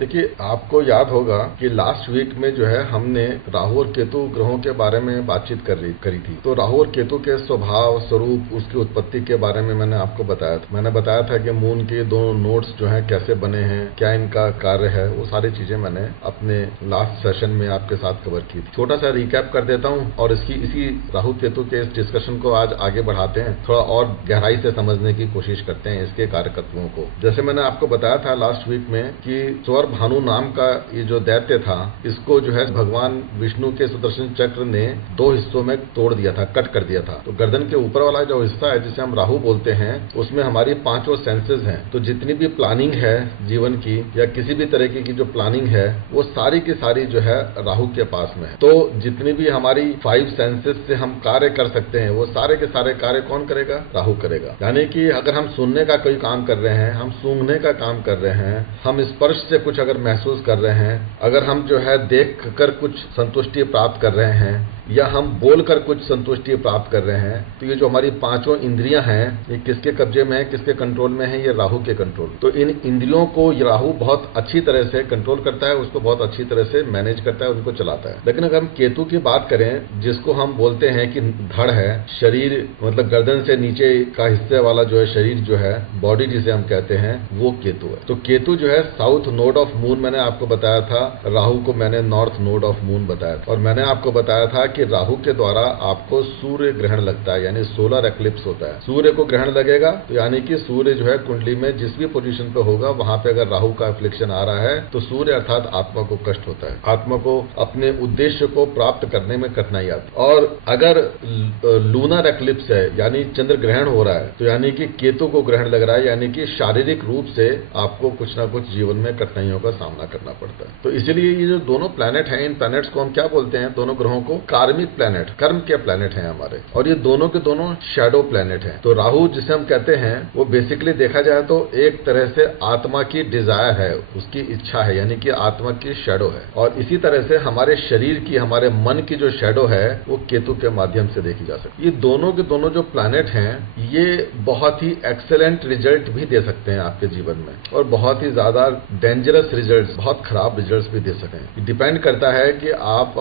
देखिए, आपको याद होगा कि लास्ट वीक में जो है हमने राहु और केतु ग्रहों के बारे में बातचीत करी थी। तो राहु और केतु के स्वभाव, स्वरूप, उसकी उत्पत्ति के बारे में मैंने आपको बताया था। मैंने बताया था कि मून के दोनों नोड्स जो हैं कैसे बने हैं, क्या इनका कार्य है, वो सारी चीजें मैंने अपने लास्ट सेशन में आपके साथ कवर की थी। छोटा सा रिकैप कर देता हूँ और इसी राहु केतु के इस डिस्कशन को आज आगे बढ़ाते हैं, थोड़ा और गहराई से समझने की कोशिश करते हैं इसके कार्यकत्वों को। जैसे मैंने आपको बताया था लास्ट वीक में कि स्वर भानु नाम का ये जो दैत्य था, इसको जो है भगवान विष्णु के सुदर्शन चक्र ने 2 हिस्सों में तोड़ दिया था, कट कर दिया था। तो गर्दन के ऊपर वाला जो हिस्सा है जिसे हम राहु बोलते हैं, उसमें हमारी 5 सेंसेस हैं। तो जितनी भी प्लानिंग है जीवन की या किसी भी तरीके की जो प्लानिंग है, वो सारी की सारी जो है राहु के पास में है। तो जितनी भी हमारी 5 सेंसेस से हम कार्य कर सकते हैं, वो सारे के सारे कार्य कौन करेगा? राहु करेगा। यानी कि अगर हम सुनने का कोई काम कर रहे हैं, हम सूंघने का काम कर रहे हैं, हम स्पर्श से कुछ अगर महसूस कर रहे हैं, अगर हम जो है देख कर कुछ संतुष्टि प्राप्त कर रहे हैं या हम बोलकर कुछ संतुष्टि प्राप्त कर रहे हैं, तो ये जो हमारी 5 इंद्रियां हैं, ये किसके कब्जे में है, किसके कंट्रोल में है? ये राहु के कंट्रोल। तो इन इंद्रियों को ये राहु बहुत अच्छी तरह से कंट्रोल करता है, उसको बहुत अच्छी तरह से मैनेज करता है, उनको चलाता है। लेकिन अगर हम केतु की बात करें, जिसको हम बोलते हैं कि धड़ है, शरीर मतलब गर्दन से नीचे का हिस्से वाला जो है शरीर जो है, बॉडी जिसे हम कहते हैं, वो केतु है। तो केतु जो है साउथ नोड ऑफ मून मैंने आपको बताया था, राहु को मैंने नॉर्थ नोड ऑफ मून बताया था। और मैंने आपको बताया था कि राहु के द्वारा आपको सूर्य ग्रहण लगता है, यानी सोलर एक्लिप्स होता है। सूर्य को ग्रहण लगेगा तो यानी कि सूर्य जो है कुंडली में जिस भी पोजीशन पे होगा, वहां पे अगर राहु का एफ्लिक्शन आ रहा है तो सूर्य अर्थात आत्मा को कष्ट होता है, आत्मा को अपने उद्देश्य को प्राप्त करने में कठिनाई आती है। और अगर लूनर एक्लिप्स है, यानी चंद्र ग्रहण हो रहा है, तो यानी कि केतु को ग्रहण लग रहा है, यानी कि शारीरिक रूप से आपको कुछ ना कुछ जीवन में कठिनाइयों का सामना करना पड़ता है। तो इसलिए ये जो दोनों प्लैनेट हैं, इन प्लैनेट्स को हम क्या बोलते हैं? दोनों ग्रहों को कार्मिक प्लैनेट, कर्म के प्लैनेट हैं हमारे। और ये दोनों के दोनों शैडो प्लैनेट हैं। तो राहु जिसे हम कहते हैं, वो बेसिकली देखा जाए तो एक तरह से आत्मा की डिजायर है, उसकी इच्छा है, यानी कि आत्मा की शैडो है। और इसी तरह से हमारे शरीर की, हमारे मन की जो शैडो है, वो केतु के माध्यम से देखी जा सकती है। ये दोनों के दोनों जो प्लैनेट हैं, ये बहुत ही एक्सेलेंट रिजल्ट भी दे सकते हैं आपके जीवन में, और बहुत ही ज्यादा डेंजरस रिजल्ट, बहुत खराब रिजल्ट भी दे सकते हैं। डिपेंड करता है कि आप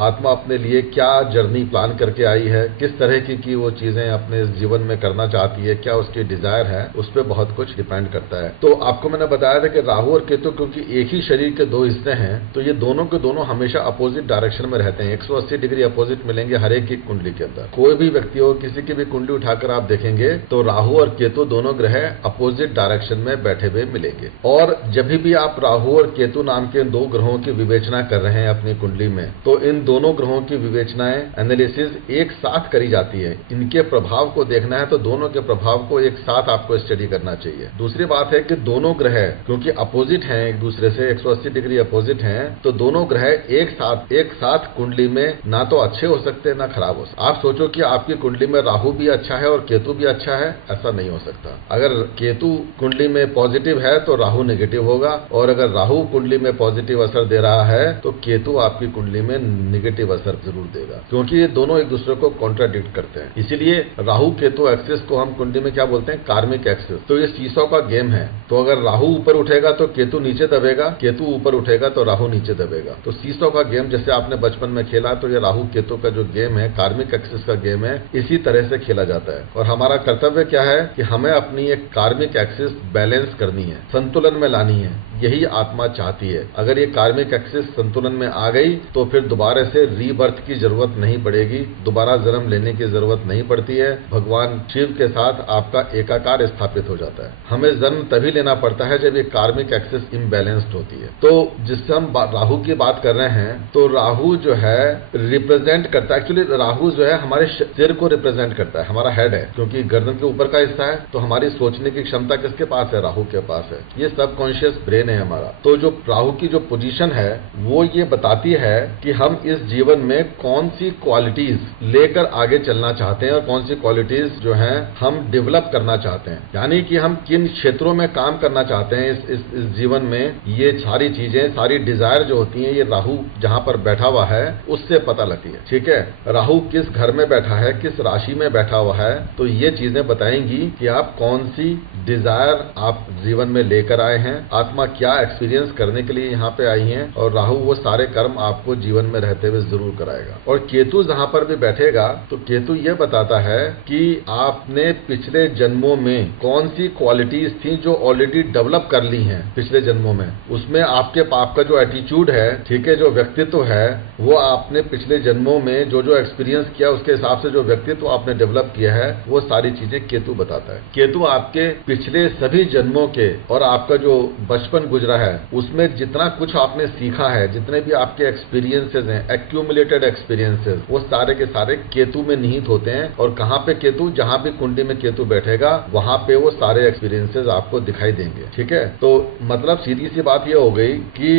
आत्मा अपने लिए क्या जर्नी प्लान करके आई है, किस तरह की वो चीजें अपने जीवन में करना चाहती है, क्या उसकी डिजायर है, उस पर बहुत कुछ डिपेंड करता है। तो आपको मैंने बताया था कि राहु और केतु क्योंकि एक ही शरीर के 2 हिस्से हैं, तो ये दोनों के दोनों हमेशा अपोजिट डायरेक्शन में रहते हैं। 180 डिग्री अपोजिट मिलेंगे हर एक की कुंडली के अंदर। कोई भी व्यक्ति हो, किसी की भी कुंडली उठाकर आप देखेंगे तो राहु और केतु दोनों ग्रह अपोजिट डायरेक्शन में बैठे हुए मिलेंगे। और जब भी आप राहु और केतु नाम के 2 ग्रहों की विवेचना कर रहे हैं अपनी कुंडली में, तो इन दोनों ग्रहों की विवेचनाएं, एनालिसिस एक साथ करी जाती है। इनके प्रभाव को देखना है तो दोनों के प्रभाव को एक साथ आपको स्टडी करना चाहिए। दूसरी बात है कि दोनों ग्रह क्योंकि अपोजिट हैं एक दूसरे से, 180 डिग्री अपोजिट हैं, तो दोनों ग्रह एक साथ कुंडली में ना तो अच्छे हो सकते ना खराब हो सकते। आप सोचो कि आपकी कुंडली में राहु भी अच्छा है और केतु भी अच्छा है, ऐसा नहीं हो सकता। अगर केतु कुंडली में पॉजिटिव है तो राहु नेगेटिव होगा, और अगर राहु कुंडली में पॉजिटिव असर दे रहा है तो केतु आपकी कुंडली में नेगेटिव असर जरूर देगा, क्योंकि ये दोनों एक दूसरे को कॉन्ट्राडिक्ट करते हैं। इसीलिए राहु केतु एक्सिस को हम कुंडली में क्या बोलते हैं? कार्मिक एक्सिस। तो ये सीसॉ का गेम है। तो अगर राहु ऊपर उठेगा तो केतु नीचे दबेगा, केतु ऊपर उठेगा तो राहु नीचे दबेगा। तो सीसॉ का गेम जैसे आपने बचपन में खेला, तो ये राहु केतु का जो गेम है, कार्मिक एक्सिस का गेम है, इसी तरह से खेला जाता है। और हमारा कर्तव्य क्या है कि हमें अपनी एक कार्मिक एक्सिस बैलेंस करनी है, संतुलन में लानी है। यही आत्मा चाहती है। अगर ये कार्मिक एक्सिस संतुलन में आ गई तो फिर दोबारा से रीबर्थ की जरूरत नहीं पड़ेगी, दोबारा जन्म लेने की जरूरत नहीं पड़ती है। भगवान शिव के साथ आपका एकाकार स्थापित हो जाता है। हमें जन्म तभी लेना पड़ता है जब ये कार्मिक एक्सिस इम्बैलेंस्ड होती है। तो जिससे हम राहु की बात कर रहे हैं, तो राहु जो है रिप्रेजेंट करता है, एक्चुअली राहु जो है हमारे सिर को रिप्रेजेंट करता है, हमारा हेड है, क्योंकि गर्दन के ऊपर का हिस्सा है। तो हमारी सोचने की क्षमता किसके पास है? राहु के पास है। ये सबकॉन्शियस ब्रेन है हमारा। तो जो राहु की जो पोजीशन है वो ये बताती है कि हम इस जीवन में कौन सी क्वालिटीज लेकर आगे चलना चाहते हैं और कौन सी क्वालिटीज जो हैं हम डेवलप करना चाहते हैं, यानी कि हम किन क्षेत्रों में काम करना चाहते हैं इस जीवन में। ये सारी चीजें, सारी डिजायर जो होती हैं, ये राहु जहां पर बैठा हुआ है उससे पता लगती है। ठीक है, राहु किस घर में बैठा है, किस राशि में बैठा हुआ है, तो ये चीजें बताएंगी कि आप कौन सी डिजायर आप जीवन में लेकर आए हैं, आत्मा क्या एक्सपीरियंस करने के लिए यहाँ पे आई है, और राहु वो सारे कर्म आपको जीवन में रहते हुए जरूर कराएगा। और केतु जहां पर भी बैठेगा तो केतु ये बताता है कि आपने पिछले जन्मों में कौन सी क्वालिटीज थी जो ऑलरेडी डेवलप कर ली हैं पिछले जन्मों में, उसमें आपका जो एटीट्यूड है, ठीक है, जो व्यक्तित्व है, वो आपने पिछले जन्मों में जो जो एक्सपीरियंस किया उसके हिसाब से जो व्यक्तित्व आपने डेवलप किया है, वो सारी चीजें केतु बताता है। केतु आपके पिछले सभी जन्मों के और आपका जो बचपन गुजरा है उसमें जितना कुछ आपने सीखा है, जितने भी आपके एक्सपीरियंसेस हैं, एक्यूमुलेटेड एक्सपीरियंसेस, वो सारे के सारे केतु में निहित होते हैं। और कहां पे केतु, जहां भी कुंडली में केतु बैठेगा वहां पे वो सारे एक्सपीरियंसेस आपको दिखाई देंगे। ठीक है, तो मतलब सीधी सी बात ये हो गई कि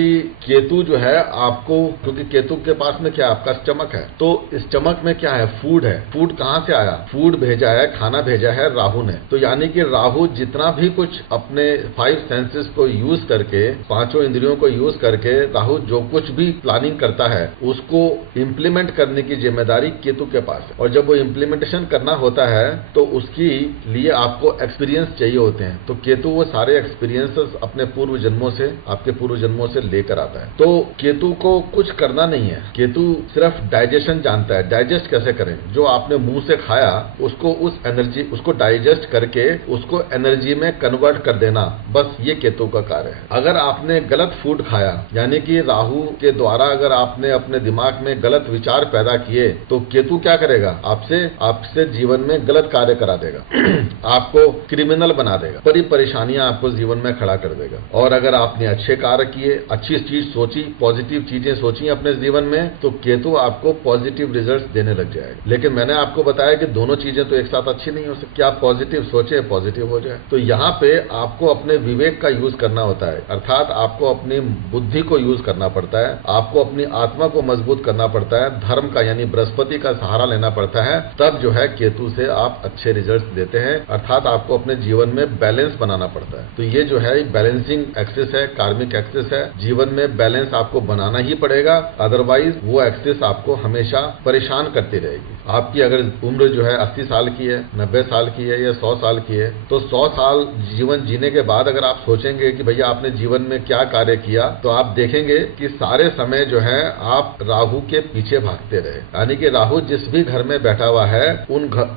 केतु जो है आपको, क्योंकि केतु के पास में क्या, आपका स्टमक है, तो स्टमक में क्या है, फूड है। फूड कहां से आया, फूड भेजा है, खाना भेजा है राहु ने। तो यानी कि राहु जितना भी कुछ अपने 5 सेंसेस को यूज करके, 5 इंद्रियों को यूज करके राहु जो कुछ भी प्लानिंग करता है उसको इंप्लीमेंट करने की जिम्मेदारी केतु के पास है। और जब वो इंप्लीमेंटेशन करना होता है तो उसकी लिए आपको एक्सपीरियंस चाहिए होते हैं। तो केतु वो सारे एक्सपीरियंसेस अपने पूर्व जन्मों से, आपके पूर्व जन्मों से लेकर आता है। तो केतु को कुछ करना नहीं है, केतु सिर्फ डाइजेशन जानता है। डाइजेस्ट कैसे करें, जो आपने मुंह से खाया उसको, उस एनर्जी, उसको डाइजेस्ट करके उसको एनर्जी में कन्वर्ट कर देना, बस ये केतु का कार्य है। अगर आपने गलत फूड खाया, यानी कि राहु के द्वारा अगर आपने अपने दिमाग में गलत विचार पैदा किए, तो केतु क्या करेगा, आपसे जीवन में गलत कार्य करा देगा आपको क्रिमिनल बना देगा, बड़ी परेशानियां आपको जीवन में खड़ा कर देगा। और अगर आपने अच्छे कार्य किए, अच्छी चीज सोची, पॉजिटिव चीजें सोची अपने जीवन में, तो केतु आपको पॉजिटिव रिजल्ट देने लग जाएगा। लेकिन मैंने आपको बताया कि दोनों चीजें तो एक साथ अच्छी नहीं हो सकती। क्या आप पॉजिटिव सोचे, पॉजिटिव हो जाए। तो यहाँ पे आपको अपने विवेक का यूज करना होता है, अर्थात आपको अपनी बुद्धि को यूज करना पड़ता है, आपको अपनी आत्मा को मजबूत करना पड़ता है, धर्म का यानी बृहस्पति का सहारा लेना पड़ता है। तब जो है केतु से आप अच्छे रिजल्ट देते हैं, अर्थात आपको अपने जीवन में बैलेंस बनाना पड़ता है। तो ये जो है बैलेंसिंग एक्सिस है, कार्मिक एक्सिस है। जीवन में बैलेंस आपको बनाना ही पड़ेगा, अदरवाइज वो एक्सिस आपको हमेशा परेशान करती रहेगी। आपकी अगर उम्र जो है 80 साल की है, 90 साल की है या 100 साल की है, तो 100 साल जीवन जीने के बाद अगर आप सोचेंगे कि भैया आपने जीवन में क्या कार्य किया, तो आप देखेंगे कि सारे समय जो है आप राहु के पीछे भागते रहे। यानी कि राहु जिस भी घर में बैठा हुआ है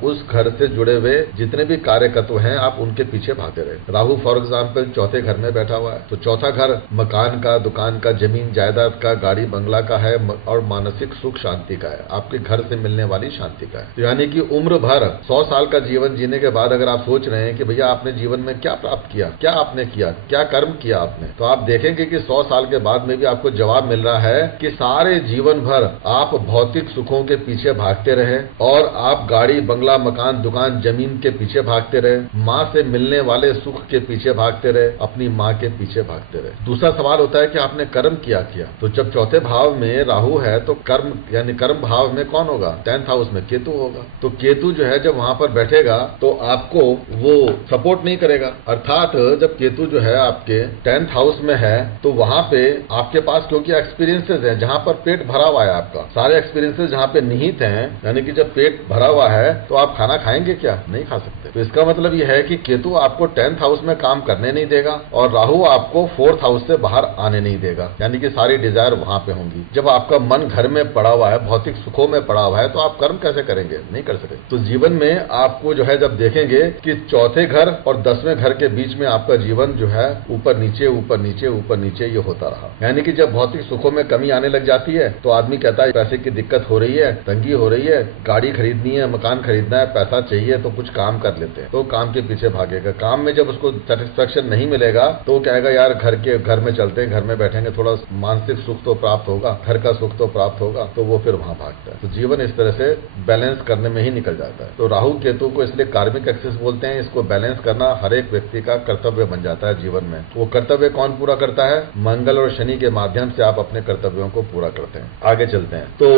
उस घर से जुड़े हुए जितने भी कार्यकत्व हैं आप उनके पीछे भागते रहे। राहु फॉर एग्जाम्पल चौथे घर में बैठा हुआ है, तो चौथा घर मकान का, दुकान का, जमीन जायदाद का, गाड़ी बंगला का है और मानसिक सुख शांति का है, आपके घर से मिलने वाली शांति का है। तो यानी कि उम्र भर 100 साल का जीवन जीने के बाद अगर आप सोच रहे हैं कि भैया आपने जीवन में क्या प्राप्त किया, क्या आपने किया, क्या कर्म किया आपने, तो आप देखेंगे कि 100 साल के बाद में भी आपको जवाब मिल रहा है कि सारे जीवन भर आप भौतिक सुखों के पीछे भागते रहे और आप गाड़ी बंगला मकान दुकान जमीन के पीछे भागते रहे, माँ से मिलने वाले सुख के पीछे भागते रहे, अपनी माँ के पीछे भागते रहे। दूसरा सवाल होता है कि आपने कर्म किया। तो जब चौथे भाव में राहु है तो कर्म यानी कर्म भाव में कौन होगा, 10th हाउस में केतु होगा। तो केतु जो है जब वहां पर बैठेगा तो आपको वो सपोर्ट नहीं करेगा, अर्थात जब केतु जो है आपके 10th हाउस में है तो वहां पे आपके पास क्योंकि एक्सपीरियंसेस हैं, जहां पर पेट भरा हुआ है, आपका सारे एक्सपीरियंसेस जहां पे निहित हैं, यानी कि जब पेट भरा हुआ है तो आप खाना खाएंगे क्या, नहीं खा सकते। तो इसका मतलब यह है कि केतु आपको 10th हाउस में काम करने नहीं देगा और राहु आपको 4th हाउस से बाहर आने नहीं देगा, यानी कि सारी डिजायर वहां पे होंगी। जब आपका मन घर में पड़ा हुआ है, भौतिक सुखों में पड़ा हुआ है, तो आप कर्म कैसे करेंगे, नहीं कर सकते। तो जीवन में आपको जो है जब देखेंगे कि चौथे घर और 10वें घर के बीच में आपका जीवन जो है ऊपर नीचे ऊपर नीचे ऊपर नीचे ये होता रहा, यानी कि जब भौतिक सुखों में कमी आने लग जाती है तो आदमी कहता है पैसे की दिक्कत हो रही है, तंगी हो रही है, गाड़ी खरीदनी है, मकान खरीदना है, पैसा चाहिए, तो कुछ काम कर लेते हैं, तो काम के पीछे भागेगा। काम में जब उसको सेटिस्फेक्शन नहीं मिलेगा तो वो कहेगा यार घर में चलते हैं, घर में बैठेंगे, थोड़ा मानसिक सुख तो प्राप्त होगा, घर का सुख तो प्राप्त होगा, तो वो फिर वहां भागता है। तो जीवन इस तरह से बैलेंस करने में ही निकल जाता है। तो राहु केतु को इसलिए कार्मिक एक्सिस बोलते हैं। इसको बैलेंस करना हर एक व्यक्ति का कर्तव्य बन जाता है जीवन में। वो कर्तव्य कौन पूरा करता है, मंगल और शनि के माध्यम से आप अपने कर्तव्यों को पूरा करते हैं। आगे चलते हैं। तो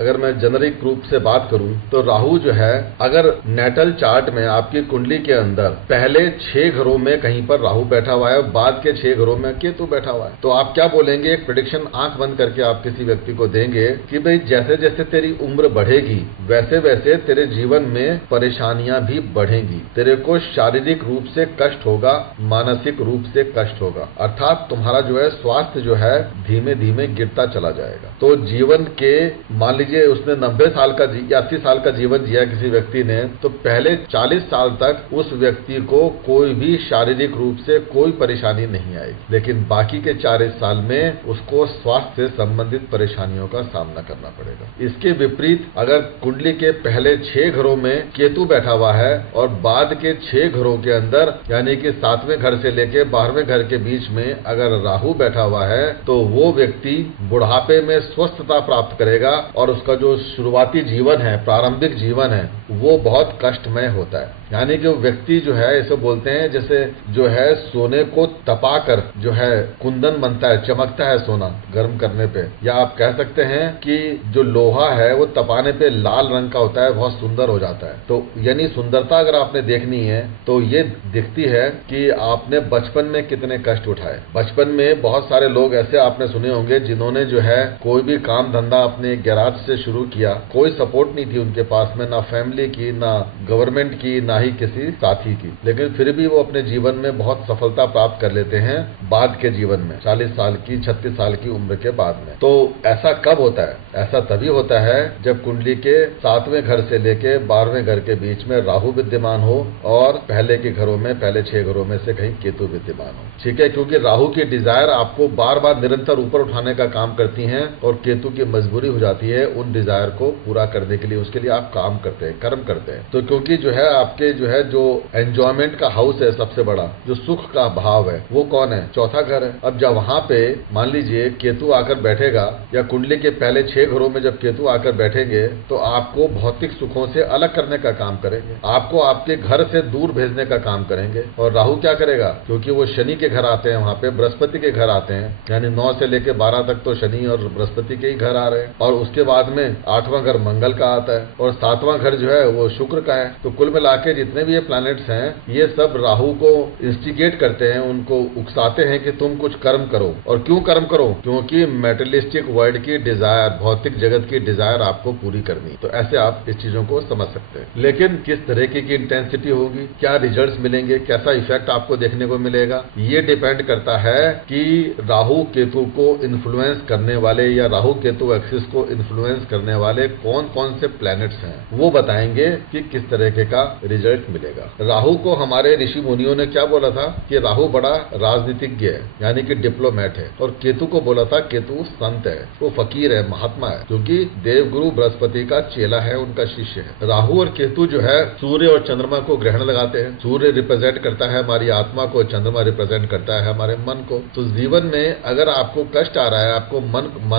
अगर मैं जेनरिक रूप से बात करूं तो राहु जो है, अगर नेटल चार्ट में आपकी कुंडली के अंदर पहले 6 घरों में कहीं पर राहु बैठा हुआ है, बाद के 6 घरों में केतु बैठा हुआ है, तो आप क्या बोलेंगे? एक प्रेडिक्शन आंख बंद करके आप किसी व्यक्ति को देंगे कि भाई जैसे जैसे तेरी उम्र बढ़ेगी वैसे वैसे तेरे जीवन में परेशानियां भी बढ़ेंगी, तेरे को शारीरिक रूप से कष्ट होगा, मानसिक रूप से कष्ट होगा, अर्थात तुम्हारा जो है स्वास्थ्य जो है धीमे धीमे गिरता चला जाएगा। तो जीवन के, मान लीजिए उसने 90 साल का या 80 साल का जीवन जिया किसी व्यक्ति ने, तो पहले 40 साल तक उस व्यक्ति को कोई भी शारीरिक रूप से कोई परेशानी नहीं आएगी, लेकिन बाकी के 40 साल में उसको स्वास्थ्य से संबंधित परेशानियों का सामना करना पड़ेगा। इसके विपरीत अगर कुंडली के पहले 6 घरों में केतु बैठा हुआ है और बाद के 6 घरों के अंदर यानी कि 7वें घर से लेके 12वें घर के बीच में अगर राहु बैठा हुआ है, तो वो व्यक्ति बुढ़ापे में स्वस्थता प्राप्त करेगा और उसका जो शुरुआती जीवन है, प्रारंभिक जीवन है, वो बहुत कष्टमय होता है। यानी कि वो व्यक्ति जो है, इसे बोलते हैं जैसे जो है सोने को तपाकर जो है कुंदन बनता है, चमकता है सोना गर्म करने पे, या आप कह सकते हैं कि जो लोहा है वो तपाने पे लाल रंग का होता है, बहुत सुंदर हो जाता है। तो यानी सुंदरता अगर आपने देखनी है तो ये दिखती है कि आपने बचपन में कितने कष्ट उठाए। बचपन में बहुत सारे लोग ऐसे आपने सुने होंगे जिन्होंने जो है कोई भी काम धंधा अपने गैराज से शुरू किया, कोई सपोर्ट नहीं थी उनके पास में, ना फैमिली की, ना गवर्नमेंट की, ना ही किसी साथी की, लेकिन फिर भी वो अपने जीवन में बहुत सफलता प्राप्त कर लेते हैं बाद के जीवन में, 40 साल की 36 साल की उम्र के बाद में। तो ऐसा कब होता है? ऐसा तभी होता है जब कुंडली के 7वें घर से लेके 12वें घर के बीच में राहु विद्यमान हो और पहले के घरों में, पहले 6 घरों में से कहीं केतु विद्यमान हो। ठीक है, क्योंकि राहु की डिजायर आपको बार बार निरंतर ऊपर उठाने का काम करती है और केतु की मजबूरी हो जाती है उन डिजायर को पूरा करने के लिए, उसके लिए आप काम करते हैं, कर्म करते हैं। तो क्योंकि जो है आपके जो है जो एंजॉयमेंट का हाउस है, सबसे बड़ा जो सुख का भाव है, वो कौन है? चौथा घर है। अब जब वहां पे मान लीजिए केतु आकर बैठेगा या कुंडली के पहले 6 घरों में जब केतु आकर बैठेंगे तो आपको भौतिक सुखों से अलग करने का काम करेंगे, आपको आपके घर से दूर भेजने का काम करेंगे। और राहु क्या करेगा? क्योंकि वो शनि के घर आते हैं, वहां पे बृहस्पति के घर आते हैं, यानी 9 से लेके 12 तक तो शनि और बृहस्पति के ही घर आ रहे हैं, और उसके बाद में 8वां घर मंगल का आता है और 7वां घर जो है वो शुक्र का है। तो कुल मिला के जितने भी ये प्लैनेट्स हैं ये सब राहु को इंस्टिगेट करते हैं, उनको उकसाते हैं कि तुम कुछ कर्म करो। और क्यों कर्म करो? क्योंकि मेटेरियलिस्टिक वर्ल्ड की डिजायर, भौतिक जगत की डिजायर आपको पूरी करनी। तो ऐसे आप इस चीजों को समझ सकते हैं। लेकिन किस तरीके की इंटेंसिटी होगी, क्या रिजल्ट्स मिलेंगे, कैसा इफेक्ट आपको देखने को मिलेगा, ये डिपेंड करता है कि राहु केतु को इन्फ्लुएंस करने वाले या राहु केतु एक्सिस को इन्फ्लुएंस करने वाले कौन कौन से प्लैनेट्स हैं, वो बताएंगे कि किस तरीके का रिजल्ट मिलेगा। राहु को हमारे ऋषि मुनियों ने क्या बोला था कि राहु बड़ा राजनीतिज्ञ है, यानी कि डिप्लोमेट है, और केतु को बोला था केतु संत है, वो फकीर है, महात्मा है, क्योंकि देवगुरु बृहस्पति का चेला है, उनका शिष्य है। राहु और केतु जो है सूर्य और चंद्रमा को ग्रहण लगाते हैं। सूर्य रिप्रेजेंट करता है हमारी आत्मा को, चंद्रमा रिप्रेजेंट करता है हमारे मन को। तो जीवन में अगर आपको कष्ट आ रहा है, आपको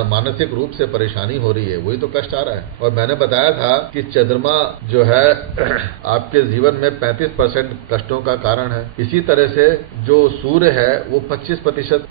मानसिक रूप से परेशानी हो रही है, वही तो कष्ट आ रहा है। और मैंने बताया था कि चंद्रमा जो है आपके जीवन में 35% कष्टों का कारण है। इसी तरह से जो सूर्य है वो 25%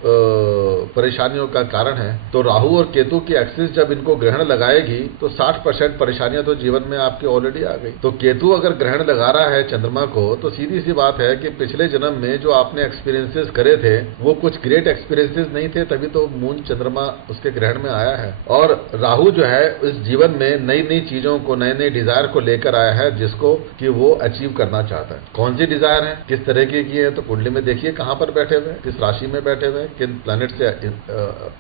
परेशानियों का कारण है। तो राहु और केतु की एक्सिस जब इनको ग्रहण लगाएगी तो 60% परेशानियां तो जीवन में आपके ऑलरेडी आ गई। तो केतु अगर ग्रहण लगा रहा है चंद्रमा को, तो सीधी सी बात है कि पिछले जन्म में जो आपने एक्सपीरियंसेस करे थे वो कुछ ग्रेट एक्सपीरियंसेस नहीं थे, तभी तो मून चंद्रमा उसके ग्रहण में आया है। और राहु जो है इस जीवन में नई नई चीजों को, नए नए डिजायर को लेकर आया है, जिसको कि वो अचीव करना चाहता है। कौन सी डिजायर है, किस तरीके की है? तो कुंडली में देखिए कहां पर बैठे हुए, किस राशि में बैठे हुए, किन प्लैनेट से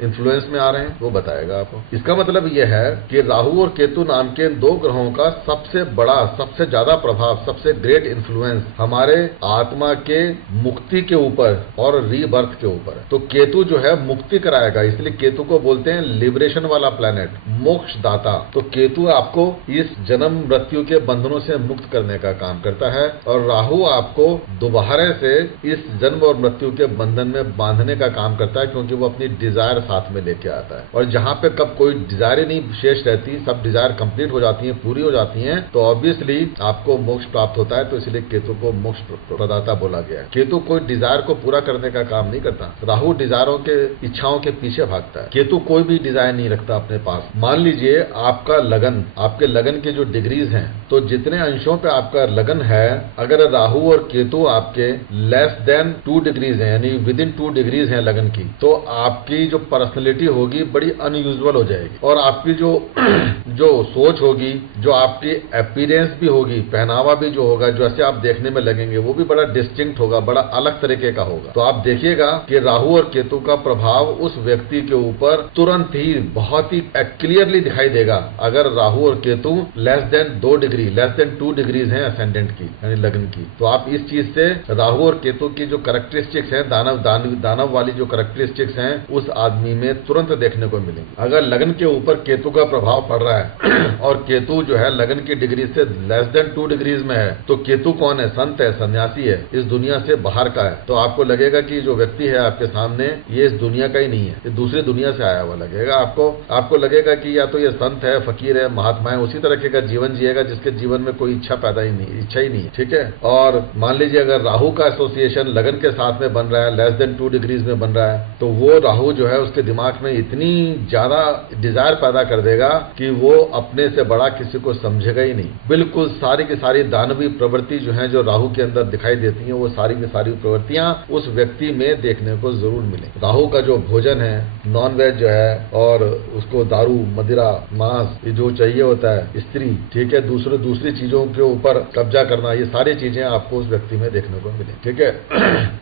इन्फ्लुएंस में आ रहे हैं, वो बताएगा आपको। इसका मतलब यह है कि राहु और केतु नाम के 2 ग्रहों का सबसे बड़ा, सबसे ज्यादा प्रभाव, सबसे ग्रेट इन्फ्लुएंस हमारे आत्मा के मुक्ति के ऊपर और रीबर्थ के ऊपर। तो केतु जो है मुक्ति कराएगा, इसलिए केतु को बोलते हैं लिबरेशन वाला प्लैनेट, मोक्ष दाता। तो केतु आपको इस जन्म मृत्यु मृत्यु के बंधनों से मुक्त करने का काम करता है, और राहु आपको दोबारा से इस जन्म और मृत्यु के बंधन में बांधने का काम करता है, क्योंकि वो अपनी डिजायर साथ में लेके आता है। और जहां पे कब कोई डिजायर ही नहीं शेष रहती, सब डिजायर कंप्लीट हो जाती है, पूरी हो जाती है, तो ऑब्वियसली आपको मोक्ष प्राप्त होता है। तो इसलिए केतु को मोक्ष प्रदाता बोला गया है। केतु कोई डिजायर को पूरा करने का काम नहीं करता, राहु डिजायरों के इच्छाओं के पीछे भागता है। केतु कोई भी डिजायर नहीं रखता अपने पास। मान लीजिए आपका लगन, आपके लगन के जो डिग्रीज हैं, तो जितने अंशों पे आपका लगन है, अगर राहु और केतु आपके लेस देन 2 डिग्रीज हैं, यानी विद इन 2 डिग्रीज हैं लगन की, तो आपकी जो पर्सनैलिटी होगी बड़ी अनयूजुअल हो जाएगी, और आपकी जो जो सोच होगी, जो आपकी अपीयरेंस भी होगी, पहनावा भी जो होगा, जैसे आप देखने में लगेंगे, वो भी बड़ा डिस्टिंक्ट होगा, बड़ा अलग तरीके का होगा। तो आप देखिएगा कि राहु और केतु का प्रभाव उस व्यक्ति के ऊपर तुरंत ही बहुत ही क्लियरली दिखाई देगा, अगर राहु और Ketu less than 2 degree, less than 2 degrees हैं असेंडेंट की, यानी लगन की। तो आप इस चीज से राहु और केतु की जो कैरेक्टरिस्टिक्स हैं, दानव वाली जो कैरेक्टरिस्टिक्स हैं, उस आदमी में तुरंत देखने को मिलेंगी। अगर लगन के ऊपर केतु का प्रभाव पड़ रहा है और केतु जो है लगन की डिग्री से लेस देन 2 डिग्रीज में है, तो केतु कौन है? संत है, सन्यासी है, इस दुनिया से बाहर का है। तो आपको लगेगा कि जो व्यक्ति है आपके सामने, ये इस दुनिया का ही नहीं है, ये दूसरी दुनिया से आया हुआ लगेगा आपको लगेगा कि या तो ये संत है, फकीर है, महात्मा है, उसी तरह का जीवन जिएगा जिसके जीवन में कोई इच्छा ही नहीं, ठीक है। और मान लीजिए अगर राहु का एसोसिएशन लगन के साथ में बन रहा है, लेस देन 2 डिग्रीज में बन रहा है, तो वो राहु जो है उसके दिमाग में इतनी ज्यादा डिजायर पैदा कर देगा कि वो अपने से बड़ा किसी को समझेगा ही नहीं। बिल्कुल सारी की सारी दानवी प्रवृत्ति जो है, जो राहु के अंदर दिखाई देती है, वो सारी की सारी प्रवृत्तियां उस व्यक्ति में देखने को जरूर मिले। राहु का जो भोजन है, नॉन वेज जो है, और उसको दारू, मदिरा, मांस, ये जो चाहिए होता है, स्त्री, ठीक है, दूसरी चीजों के ऊपर कब्जा करना, ये सारी चीजें आपको उस व्यक्ति में देखने को मिले, ठीक है।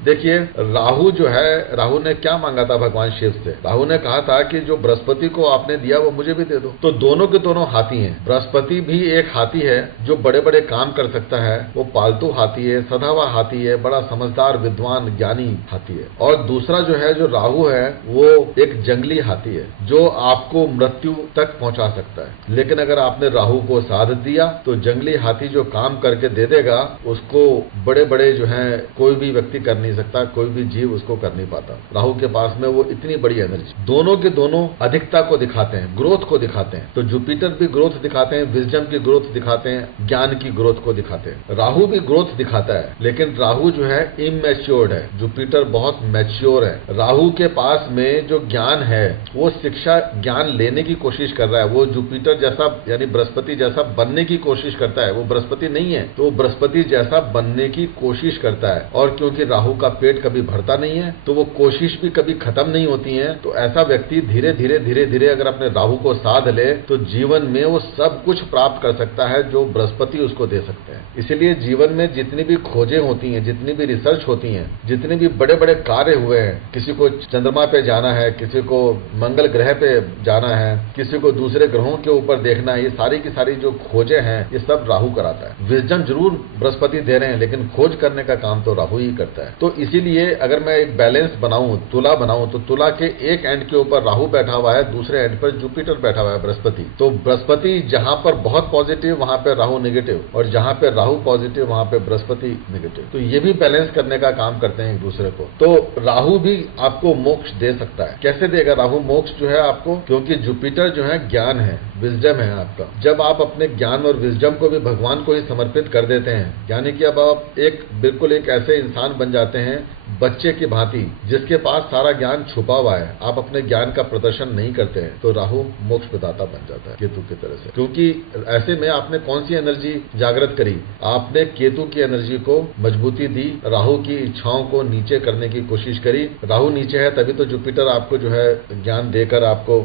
देखिए राहु जो है, राहु ने क्या मांगा था भगवान शिव से? राहु ने कहा था कि जो बृहस्पति को आपने दिया वो मुझे भी दे दो। तो दोनों के दोनों हाथी हैं। बृहस्पति भी एक हाथी है जो बड़े बड़े काम कर सकता है, वो पालतू हाथी है, सदा हुआ हाथी है, बड़ा समझदार, विद्वान, ज्ञानी हाथी है। और दूसरा जो है, जो राहु है, वो एक जंगली हाथी है जो आपको मृत्यु तक पहुंचा सकता है। लेकिन अगर आपने राहु को साध दिया तो जंगली हाथी जो काम करके दे देगा, उसको बड़े बड़े जो है कोई भी व्यक्ति कर नहीं सकता, कोई भी जीव उसको कर नहीं पाता। राहु के पास में वो इतनी बड़ी एनर्जी, दोनों के दोनों अधिकता को दिखाते हैं, ग्रोथ को दिखाते हैं। तो जुपिटर भी ग्रोथ दिखाते हैं, विजडम की ग्रोथ दिखाते हैं, ज्ञान की ग्रोथ को दिखाते हैं। राहु भी ग्रोथ दिखाता है, लेकिन राहु जो है इमैच्योर्ड है, जुपिटर बहुत मैच्योर है। राहु के पास में जो ज्ञान है, वो शिक्षा ज्ञान लेने की कोशिश कर रहा है। वो जुपिटर जैसा, यानी बृहस्पति जैसा बनने की कोशिश करता है। वो बृहस्पति नहीं है, तो बृहस्पति जैसा बनने की कोशिश करता है। और क्योंकि राहु का पेट कभी भरता नहीं है, तो वो कोशिश भी कभी खत्म नहीं होती है। तो ऐसा व्यक्ति धीरे धीरे अगर अपने राहु को साध ले, तो जीवन में वो सब कुछ प्राप्त कर सकता है जो बृहस्पति उसको दे सकते हैं। इसलिए जीवन में जितनी भी खोजें होती हैं, जितनी भी रिसर्च होती हैं, जितने भी बड़े बड़े कार्य हुए हैं, किसी को चंद्रमा पे जाना है, किसी को मंगल ग्रह पे जाना है, किसी को दूसरे ग्रहों के ऊपर देखना है, ये सारी की सारी जो खोजें हैं, ये सब राहु कराता है। विजडम जरूर बृहस्पति दे रहे हैं, लेकिन खोज करने का काम तो राहु ही करता है। तो इसीलिए अगर मैं एक बैलेंस बनाऊं, तुला बनाऊं, तो तुला के एक एंड के ऊपर राहु बैठा हुआ है, दूसरे एंड पर जुपिटर बैठा हुआ है, बृहस्पति। तो बृहस्पति जहां पर बहुत पॉजिटिव, वहां पे राहु नेगेटिव, और जहां पे राहु पॉजिटिव, वहां पे बृहस्पति नेगेटिव। तो ये भी बैलेंस करने का काम करते हैं एक दूसरे को। तो राहु भी आपको मोक्ष दे सकता है। कैसे देगा राहु मोक्ष जो है आपको? क्योंकि जुपिटर जो है ज्ञान है, विजडम है आपका। जब आप अपने ज्ञान और विजडम को भी भगवान को ही समर्पित कर देते हैं, यानी कि अब आप बिल्कुल एक ऐसे इंसान बन जाते हैं, बच्चे की भांति, जिसके पास सारा ज्ञान छुपा हुआ है, आप अपने ज्ञान का प्रदर्शन नहीं करते हैं, तो राहु मोक्ष प्रदाता बन जाता है केतु की तरह से। क्योंकि ऐसे में आपने कौन सी एनर्जी जागृत करी? आपने केतु की एनर्जी को मजबूती दी, राहु की इच्छाओं को नीचे करने की कोशिश करी। राहु नीचे है तभी तो जुपिटर आपको जो है ज्ञान देकर आपको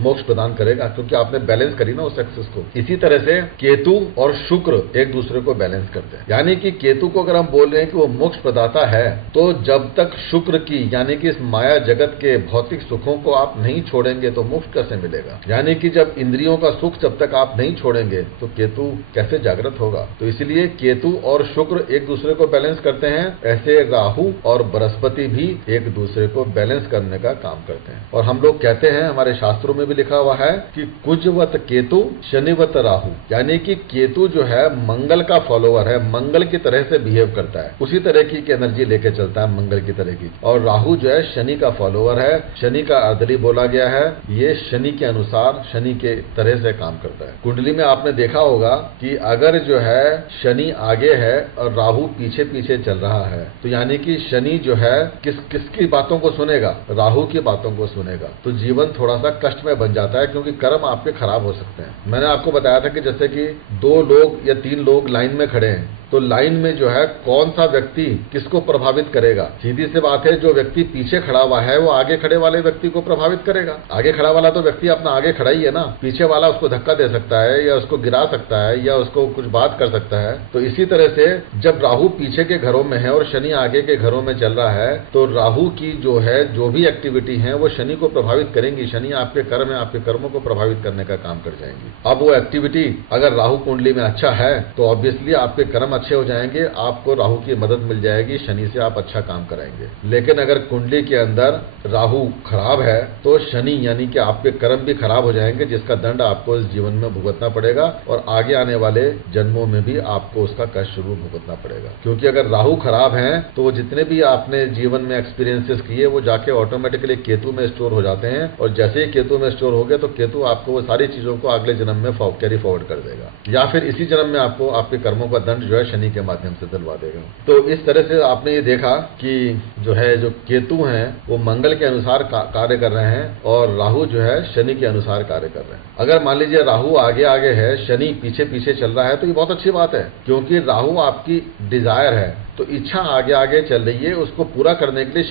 मोक्ष प्रदान करेगा, क्योंकि आपने बैलेंस करी ना उस एक्सेस को। इसी तरह से केतु और शुक्र एक दूसरे को बैलेंस करते हैं। यानी कि केतु को अगर हम बोल रहे हैं कि वो मोक्ष प्रदाता है, तो तो जब तक शुक्र की यानी कि इस माया जगत के भौतिक सुखों को आप नहीं छोड़ेंगे तो मुफ्त कैसे मिलेगा। यानी कि जब इंद्रियों का सुख जब तक आप नहीं छोड़ेंगे तो केतु कैसे जागृत होगा। तो इसलिए केतु और शुक्र एक दूसरे को बैलेंस करते हैं, ऐसे राहु और बृहस्पति भी एक दूसरे को बैलेंस करने का काम करते हैं। और हम लोग कहते हैं, हमारे शास्त्रों में भी लिखा हुआ है कि कुजवत केतु शनिवत राहु, यानी कि केतु जो है मंगल का फॉलोअर है, मंगल की तरह से बिहेव करता है, उसी तरह की एनर्जी लेके चलता है मंगल की तरह की। और राहु जो है शनि का फॉलोअर है, शनि का अर्दली बोला गया है, ये शनि के अनुसार शनि के तरह से काम करता है। कुंडली में आपने देखा होगा कि अगर जो है शनि आगे है और राहु पीछे पीछे चल रहा है तो यानी कि शनि जो है किसकी बातों को सुनेगा, राहु की बातों को सुनेगा, तो जीवन थोड़ा सा कष्ट में बन जाता है, क्योंकि कर्म आपके खराब हो सकते हैं। मैंने आपको बताया था कि जैसे कि 2 लोग या 3 लोग लाइन में खड़े हैं, तो लाइन में जो है कौन सा व्यक्ति किसको प्रभावित करेगा। सीधी सी बात है, जो व्यक्ति पीछे खड़ा हुआ है वो आगे खड़े वाले व्यक्ति को प्रभावित करेगा। आगे खड़ा वाला तो व्यक्ति अपना आगे खड़ा ही है ना, पीछे वाला उसको धक्का दे सकता है या उसको गिरा सकता है या उसको कुछ बात कर सकता है। तो इसी तरह से जब राहु पीछे के घरों में है और शनि आगे के घरों में चल रहा है तो राहु की जो है जो भी एक्टिविटी है वो शनि को प्रभावित करेंगी। शनि आपके कर्म है, आपके कर्मों को प्रभावित करने का काम कर जाएंगी। अब वो एक्टिविटी अगर राहु कुंडली में अच्छा है तो ऑब्वियसली आपके कर्म अच्छे हो जाएंगे, आपको राहु की मदद मिल जाएगी, शनि से आप अच्छा काम कराएंगे। लेकिन अगर कुंडली के अंदर राहु खराब है तो शनि यानी कि आपके कर्म भी खराब हो जाएंगे, जिसका दंड आपको इस जीवन में भुगतना पड़ेगा और आगे आने वाले जन्मों में भी आपको उसका कष्ट जरूर भुगतना पड़ेगा। क्योंकि अगर राहु खराब है तो जितने भी आपने जीवन में एक्सपीरियंसेस किए वो जाके ऑटोमेटिकली केतु में स्टोर हो जाते हैं, और जैसे ही केतु में स्टोर हो गए तो केतु आपको वो सारी चीजों को अगले जन्म में कैरी फॉरवर्ड कर देगा, या फिर इसी जन्म में आपको आपके कर्मों का दंड जो है शनि के माध्यम से दिलवा देगा। तो इस तरह से आपने ये देखा कि जो केतु हैं वो मंगल के अनुसार कार्य कर रहे हैं और राहु जो है शनि के अनुसार कार्य कर रहे हैं। अगर मान लीजिए राहु आगे आगे है, शनि पीछे पीछे चल रहा है तो ये बहुत अच्छी बात है, क्योंकि राहु आपकी डिजायर है, तो इच्छा आगे आगे चल रही है, उसको पूरा करने के लिए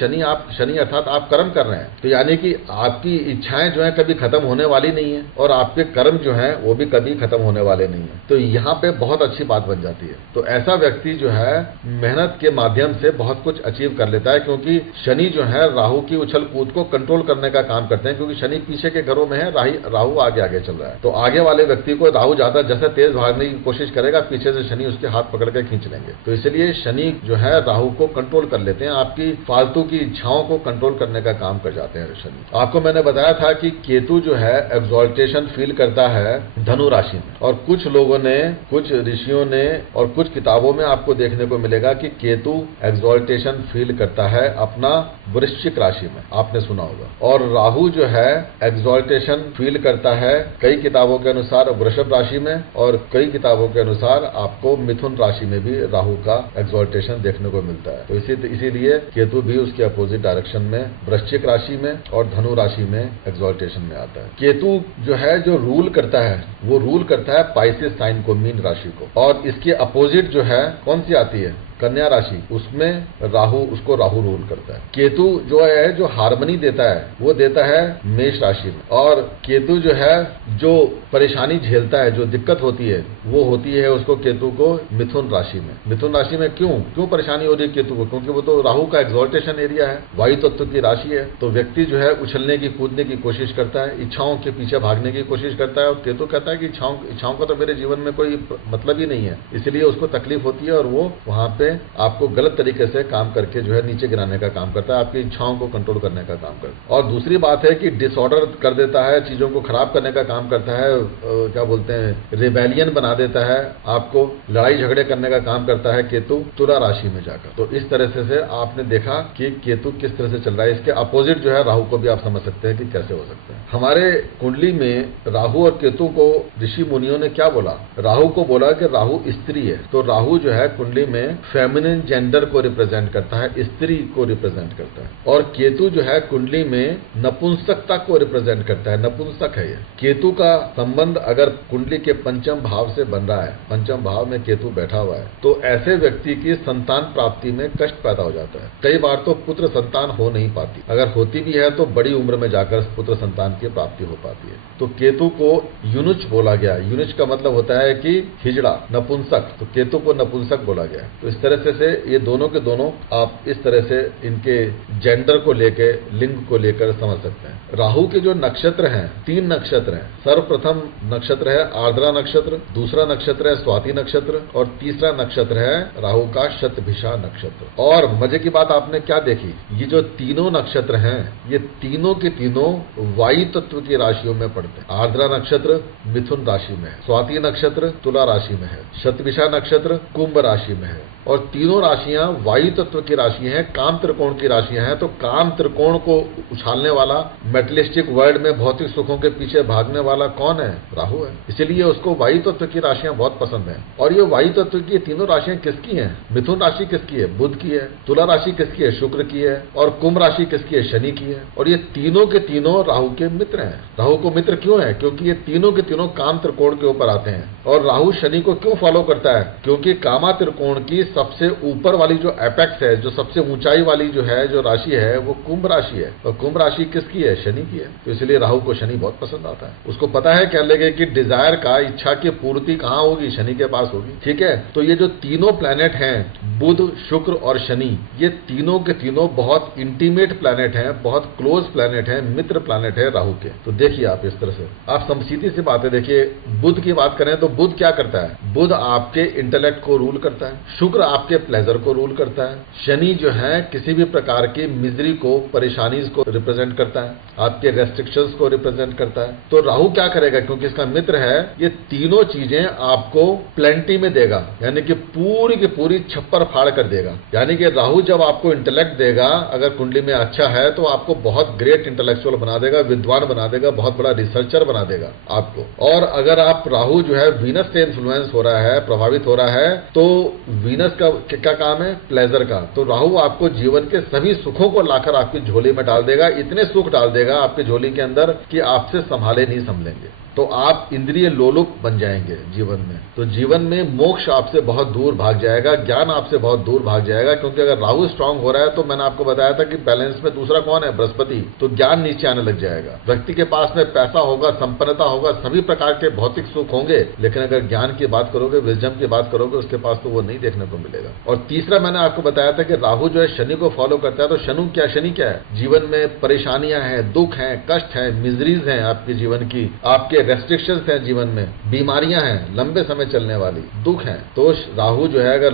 शनि अर्थात आप कर्म कर रहे हैं। तो यानी कि आपकी इच्छाएं जो है कभी खत्म होने वाली नहीं है और आपके कर्म जो है वो भी कभी खत्म होने वाले नहीं है। तो यहाँ पे बहुत अच्छी बात बन जाती है। तो ऐसा व्यक्ति जो है मेहनत के माध्यम से बहुत कुछ अचीव कर लेता है, क्योंकि शनि जो है राहु की उछल कूद को कंट्रोल करने का काम करते हैं, क्योंकि शनि पीछे के घरों में है, राहु आगे आगे चल रहा है। तो आगे वाले व्यक्ति को राहु ज्यादा जैसे तेज भागने की कोशिश करेगा, पीछे से शनि उसके हाथ पकड़ के खींच लेंगे। तो इसलिए शनि जो है राहु को कंट्रोल कर लेते हैं, आपकी फालतू की इच्छाओं को कंट्रोल करने का काम कर जाते हैं शनि। आपको मैंने बताया था कि केतु जो है एक्सॉल्टेशन फील करता है धनु राशि में, और कुछ लोगों ने, कुछ ऋषियों ने और कुछ किताबों में आपको देखने को मिलेगा कि केतु एक्सॉल्टेशन फील करता है अपना वृश्चिक राशि में, आपने सुना होगा। और राहु जो है एक्सॉल्टेशन फील करता है कई किताबों के अनुसार वृषभ राशि में, और कई किताबों के अनुसार आपको मिथुन राशि में भी राहु का एक्सॉल्टेशन देखने को मिलता है। तो इसीलिए केतु भी उसके अपोजिट डायरेक्शन में वृश्चिक राशि में और धनु राशि में एक्सॉल्टेशन में आता है। केतु जो है जो रूल करता है वो रूल करता है पाइसेस साइन को, मीन राशि को, और इसके अपोजिट जो है कौन सी आती है, कन्या राशि, उसमें उसको राहु रूल करता है। केतु जो है जो हार्मनी देता है वो देता है मेष राशि में, और केतु जो है जो परेशानी झेलता है, जो दिक्कत होती है वो होती है उसको केतु को मिथुन राशि में। मिथुन राशि में क्यों परेशानी हो रही है केतु को, क्योंकि वो तो राहु का एक्सॉल्टेशन एरिया है, वायु तत्व की राशि है। तो व्यक्ति जो है उछलने की, कूदने की कोशिश करता है, इच्छाओं के पीछे भागने की कोशिश करता है, और केतु कहता है कि इच्छाओं का तो मेरे जीवन में कोई मतलब ही नहीं है, इसलिए उसको तकलीफ होती है और वो वहां पे आपको गलत तरीके से काम करके जो है नीचे गिराने का काम करता है, आपकी इच्छाओं को कंट्रोल करने का काम करता है। और दूसरी बात है कि डिसऑर्डर कर देता है, चीजों को खराब करने का काम करता है, क्या बोलते हैं, रिबेलियन बना देता है, आपको लड़ाई झगड़े करने का काम करता है केतु तुला राशि में जाकर। तो इस तरह से आपने देखा कि केतु किस तरह से चल रहा है। इसके अपोजिट जो है राहु को भी आप समझ सकते हैं कि कैसे हो सकता है। हमारे कुंडली में राहु और केतु को ऋषि मुनियों ने क्या बोला, राहु को बोला कि राहु स्त्री है। तो राहु जो है कुंडली में फेमिनिन जेंडर को रिप्रेजेंट करता है, स्त्री को रिप्रेजेंट करता है, और केतु जो है कुंडली में नपुंसकता को रिप्रेजेंट करता है, नपुंसक है ये। केतु का संबंध अगर कुंडली के पंचम भाव से बन रहा है, पंचम भाव में केतु बैठा हुआ है, तो ऐसे व्यक्ति की संतान प्राप्ति में कष्ट पैदा हो जाता है। कई बार तो पुत्र संतान हो नहीं पाती, अगर होती भी है तो बड़ी उम्र में जाकर पुत्र संतान की प्राप्ति हो पाती है। तो केतु को यूनुच बोला गया। यूनुच का मतलब होता है कि हिजड़ा, नपुंसक, तो केतु को नपुंसक बोला गया। तो इस तरह तरह से ये दोनों के दोनों आप इस तरह से इनके जेंडर को लेके, लिंग को लेकर समझ सकते हैं। राहु के जो नक्षत्र हैं, 3 नक्षत्र हैं। सर्वप्रथम नक्षत्र है आर्द्रा नक्षत्र, दूसरा नक्षत्र है स्वाति नक्षत्र और तीसरा नक्षत्र है राहु का शतभिषा नक्षत्र। और मजे की बात आपने क्या देखी, ये जो तीनों नक्षत्र हैं ये तीनों के तीनों वायु तत्व की राशियों में पड़ते हैं। आर्द्रा नक्षत्र मिथुन राशि में है, स्वाति नक्षत्र तुला राशि में है, शतभिषा नक्षत्र कुंभ राशि में है और तीनों राशियां वायु तत्व की राशि हैं, काम त्रिकोण की राशियां हैं। तो काम त्रिकोण को उछालने वाला, मेटलिस्टिक वर्ल्ड में भौतिक सुखों के पीछे भागने वाला कौन है? राहु है। इसीलिए उसको वायु तत्व की राशियां बहुत पसंद हैं। और ये वायु तत्व की तीनों राशियां किसकी हैं? मिथुन राशि किसकी है? बुध की है। तुला राशि किसकी है? शुक्र की है। और कुंभ राशि किसकी है? शनि की है। और ये तीनों के तीनों राहु के मित्र हैं। राहु को मित्र क्यों है? क्योंकि ये तीनों के तीनों काम त्रिकोण के ऊपर आते हैं। और राहु शनि को क्यों फॉलो करता है? क्योंकि कामा त्रिकोण की सबसे ऊपर वाली जो एपेक्स है, जो सबसे ऊंचाई वाली जो है, जो राशि है, वो कुंभ राशि है। और कुंभ राशि किसकी है? शनि की है। तो इसलिए राहु को शनि बहुत पसंद आता है। उसको पता है क्या लगे कि डिजायर का, इच्छा की पूर्ति कहां होगी? शनि के पास होगी। ठीक है, तो ये जो तीनों प्लैनेट हैं, बुध, शुक्र और शनि, ये तीनों के तीनों बहुत इंटीमेट प्लैनेट हैं, बहुत क्लोज प्लैनेट हैं, मित्र प्लैनेट है राहु के। तो देखिए आप इस तरह से, आप सीधी सी बात है। देखिए बुध की बात करें तो बुध क्या करता है? बुध आपके इंटेलेक्ट को रूल करता है, शुक्र आपके प्लेजर को रूल करता है, शनि जो है किसी भी प्रकार की मिजरी को, परेशानी को रिप्रेजेंट करता है, आपके रेस्ट्रिक्शंस को रिप्रेजेंट करता है। तो राहु क्या करेगा? क्योंकि इसका मित्र है, ये तीनों चीजें आपको प्लेंटी में देगा, यानी कि पूरी की पूरी छप्पर फाड़ कर देगा। यानी कि राहु जब आपको इंटेलेक्ट देगा, अगर कुंडली में अच्छा है तो आपको बहुत ग्रेट इंटेलेक्चुअल बना देगा, विद्वान बना देगा, बहुत बड़ा रिसर्चर बना देगा आपको। और अगर आप राहु जो है वीनस से इन्फ्लुएंस हो रहा है, प्रभावित हो रहा है, तो वीनस का क्या काम है? प्लेजर का। तो राहु आपको जीवन के सभी सुखों को लाकर आपकी झोली में डाल देगा, इतने सुख डाल देगा आपकी झोली के अंदर कि आपसे संभाले नहीं संभलेंगे। तो आप इंद्रिय लोलुप बन जाएंगे जीवन में। तो जीवन में मोक्ष आपसे बहुत दूर भाग जाएगा, ज्ञान आपसे बहुत दूर भाग जाएगा। क्योंकि अगर राहु स्ट्रांग हो रहा है तो मैंने आपको बताया था कि बैलेंस में दूसरा कौन है? बृहस्पति। तो ज्ञान नीचे आने लग जाएगा। व्यक्ति के पास में पैसा होगा, संपन्नता होगा, सभी प्रकार के भौतिक सुख होंगे, लेकिन अगर ज्ञान की बात करोगे, विजडम की बात करोगे, उसके पास तो वो नहीं देखने को मिलेगा। और तीसरा मैंने आपको बताया था कि राहु जो है शनि को फॉलो करता है। तो शनि क्या है? जीवन में परेशानियां हैं, दुख हैं, कष्ट हैं, मिजरीज हैं आपके जीवन की, आपके रेस्ट्रिक्शंस हैं जीवन में, बीमारियां हैं लंबे समय चलने वाली, दुख हैं। तो राहु जो है अगर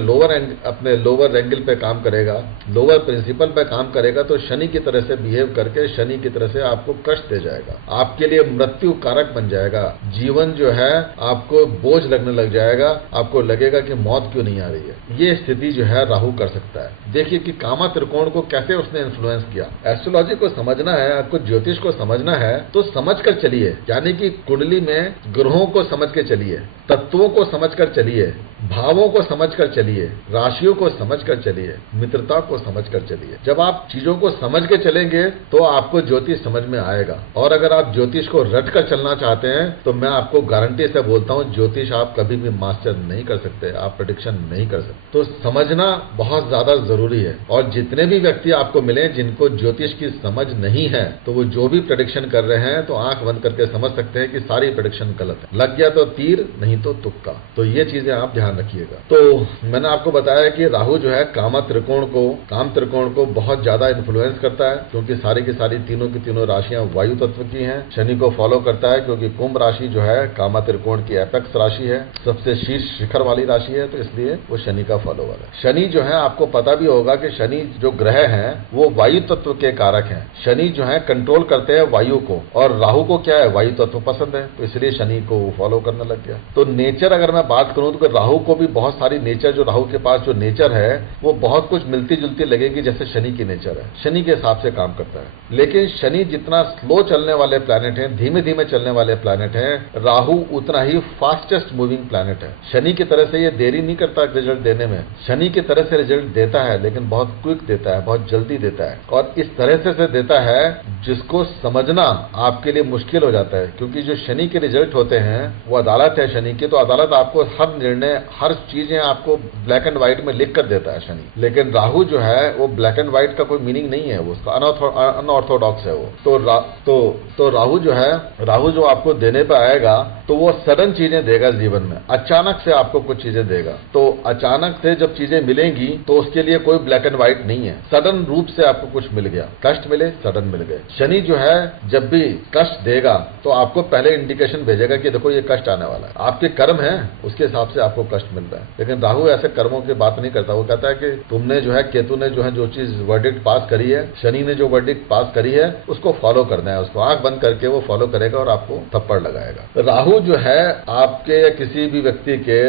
अपने लोअर एंगल पे काम करेगा, लोअर प्रिंसिपल पे काम करेगा, तो शनि की तरह से बिहेव करके शनि की तरह से आपको कष्ट दे जाएगा, आपके लिए मृत्यु कारक बन जाएगा। जीवन जो है आपको बोझ लगने लग जाएगा, आपको लगेगा कि मौत क्यों नहीं आ रही है। ये स्थिति जो है राहु कर सकता है। देखिए कि कामा त्रिकोण को कैसे उसने इन्फ्लुएंस किया। एस्ट्रोलॉजी को समझना है, आपको ज्योतिष को समझना है तो समझ कर चलिए। यानी कि कुंडली में ग्रहों को समझ के चलिए, तत्वों को समझकर चलिए, भावों को समझकर चलिए, राशियों को समझकर चलिए, मित्रता को समझकर चलिए। जब आप चीजों को समझ के चलेंगे तो आपको ज्योतिष समझ में आएगा। और अगर आप ज्योतिष को रट कर चलना चाहते हैं तो मैं आपको गारंटी से बोलता हूं, ज्योतिष आप कभी भी मास्टर नहीं कर सकते, आप प्रेडिक्शन नहीं कर सकते। तो समझना बहुत ज्यादा जरूरी है। और जितने भी व्यक्ति आपको मिले जिनको ज्योतिष की समझ नहीं है, तो वो जो भी प्रेडिक्शन कर रहे हैं तो आंख बंद करके समझ सकते हैं कि सारी प्रेडिक्शन गलत है। लग गया तो तीर, नहीं तो तुक्का। तो ये चीजें आप ध्यान रखिएगा। तो मैंने आपको बताया कि राहु जो है काम त्रिकोण को बहुत ज्यादा इन्फ्लुएंस करता है, क्योंकि सारी की सारी तीनों की तीनों राशियां वायु तत्व की हैं। शनि को फॉलो करता है क्योंकि कुंभ राशि जो है काम त्रिकोण की एपेक्स राशि है, सबसे शीर्ष शिखर वाली राशि है, तो इसलिए वो शनि का फॉलोवर है। शनि जो है आपको पता भी होगा कि शनि जो ग्रह है वो वायु तत्व के कारक है। शनि जो है कंट्रोल करते हैं वायु को, और राहु को क्या है? वायु तत्व पसंद है, तो इसलिए शनि को फॉलो करने लग गया। तो नेचर अगर मैं बात करूं तो राहु को भी बहुत सारी नेचर, जो राहु के पास जो नेचर है वो बहुत कुछ मिलती जुलती लगेगी जैसे शनि की नेचर है। शनि के हिसाब से काम करता है। लेकिन शनि जितना स्लो चलने वाले प्लैनेट हैं, धीमे धीमे चलने वाले प्लैनेट हैं, राहु उतना ही फास्टेस्ट मूविंग प्लैनेट है। शनि की तरह से ये देरी नहीं करता रिजल्ट देने में, शनि की तरह से रिजल्ट देता है, लेकिन बहुत क्विक देता है, बहुत जल्दी देता है। और इस तरह से देता है जिसको समझना आपके लिए मुश्किल हो जाता है। क्योंकि जो शनि के रिजल्ट होते हैं वो अदालत है शनि की, तो अदालत आपको हर निर्णय हर चीजें आपको ब्लैक एंड व्हाइट में लिख कर देता है शनि, लेकिन राहु जो है वो ब्लैक एंड व्हाइट का कोई मीनिंग नहीं है, वो उसका अनऑर्थोडॉक्स है वो। तो राहु जो है, राहु जो आपको देने पे आएगा तो वो सडन चीजें देगा जीवन में, अचानक से आपको कुछ चीजें देगा। तो अचानक से जब चीजें मिलेंगी तो उसके लिए कोई ब्लैक एंड व्हाइट नहीं है, सडन रूप से आपको कुछ मिल गया, कष्ट मिले सडन मिल गए। शनि जो है जब भी कष्ट देगा तो आपको पहले इंडिकेशन भेजेगा कि देखो ये कष्ट आने वाला है, आपके कर्म है उसके हिसाब से आपको कष्ट मिल रहा है। लेकिन राहु ऐसे कर्मों की बात नहीं करता, वो कहता है कि तुमने जो है, केतु ने जो है जो चीज वर्डिक्ट पास करी है, शनि ने जो वर्डिक्ट पास करी है उसको फॉलो करना है, उसको आंख बंद करके वो फॉलो करेगा और आपको थप्पड़ लगाएगा। राहु जो है आपके या किसी भी व्यक्ति के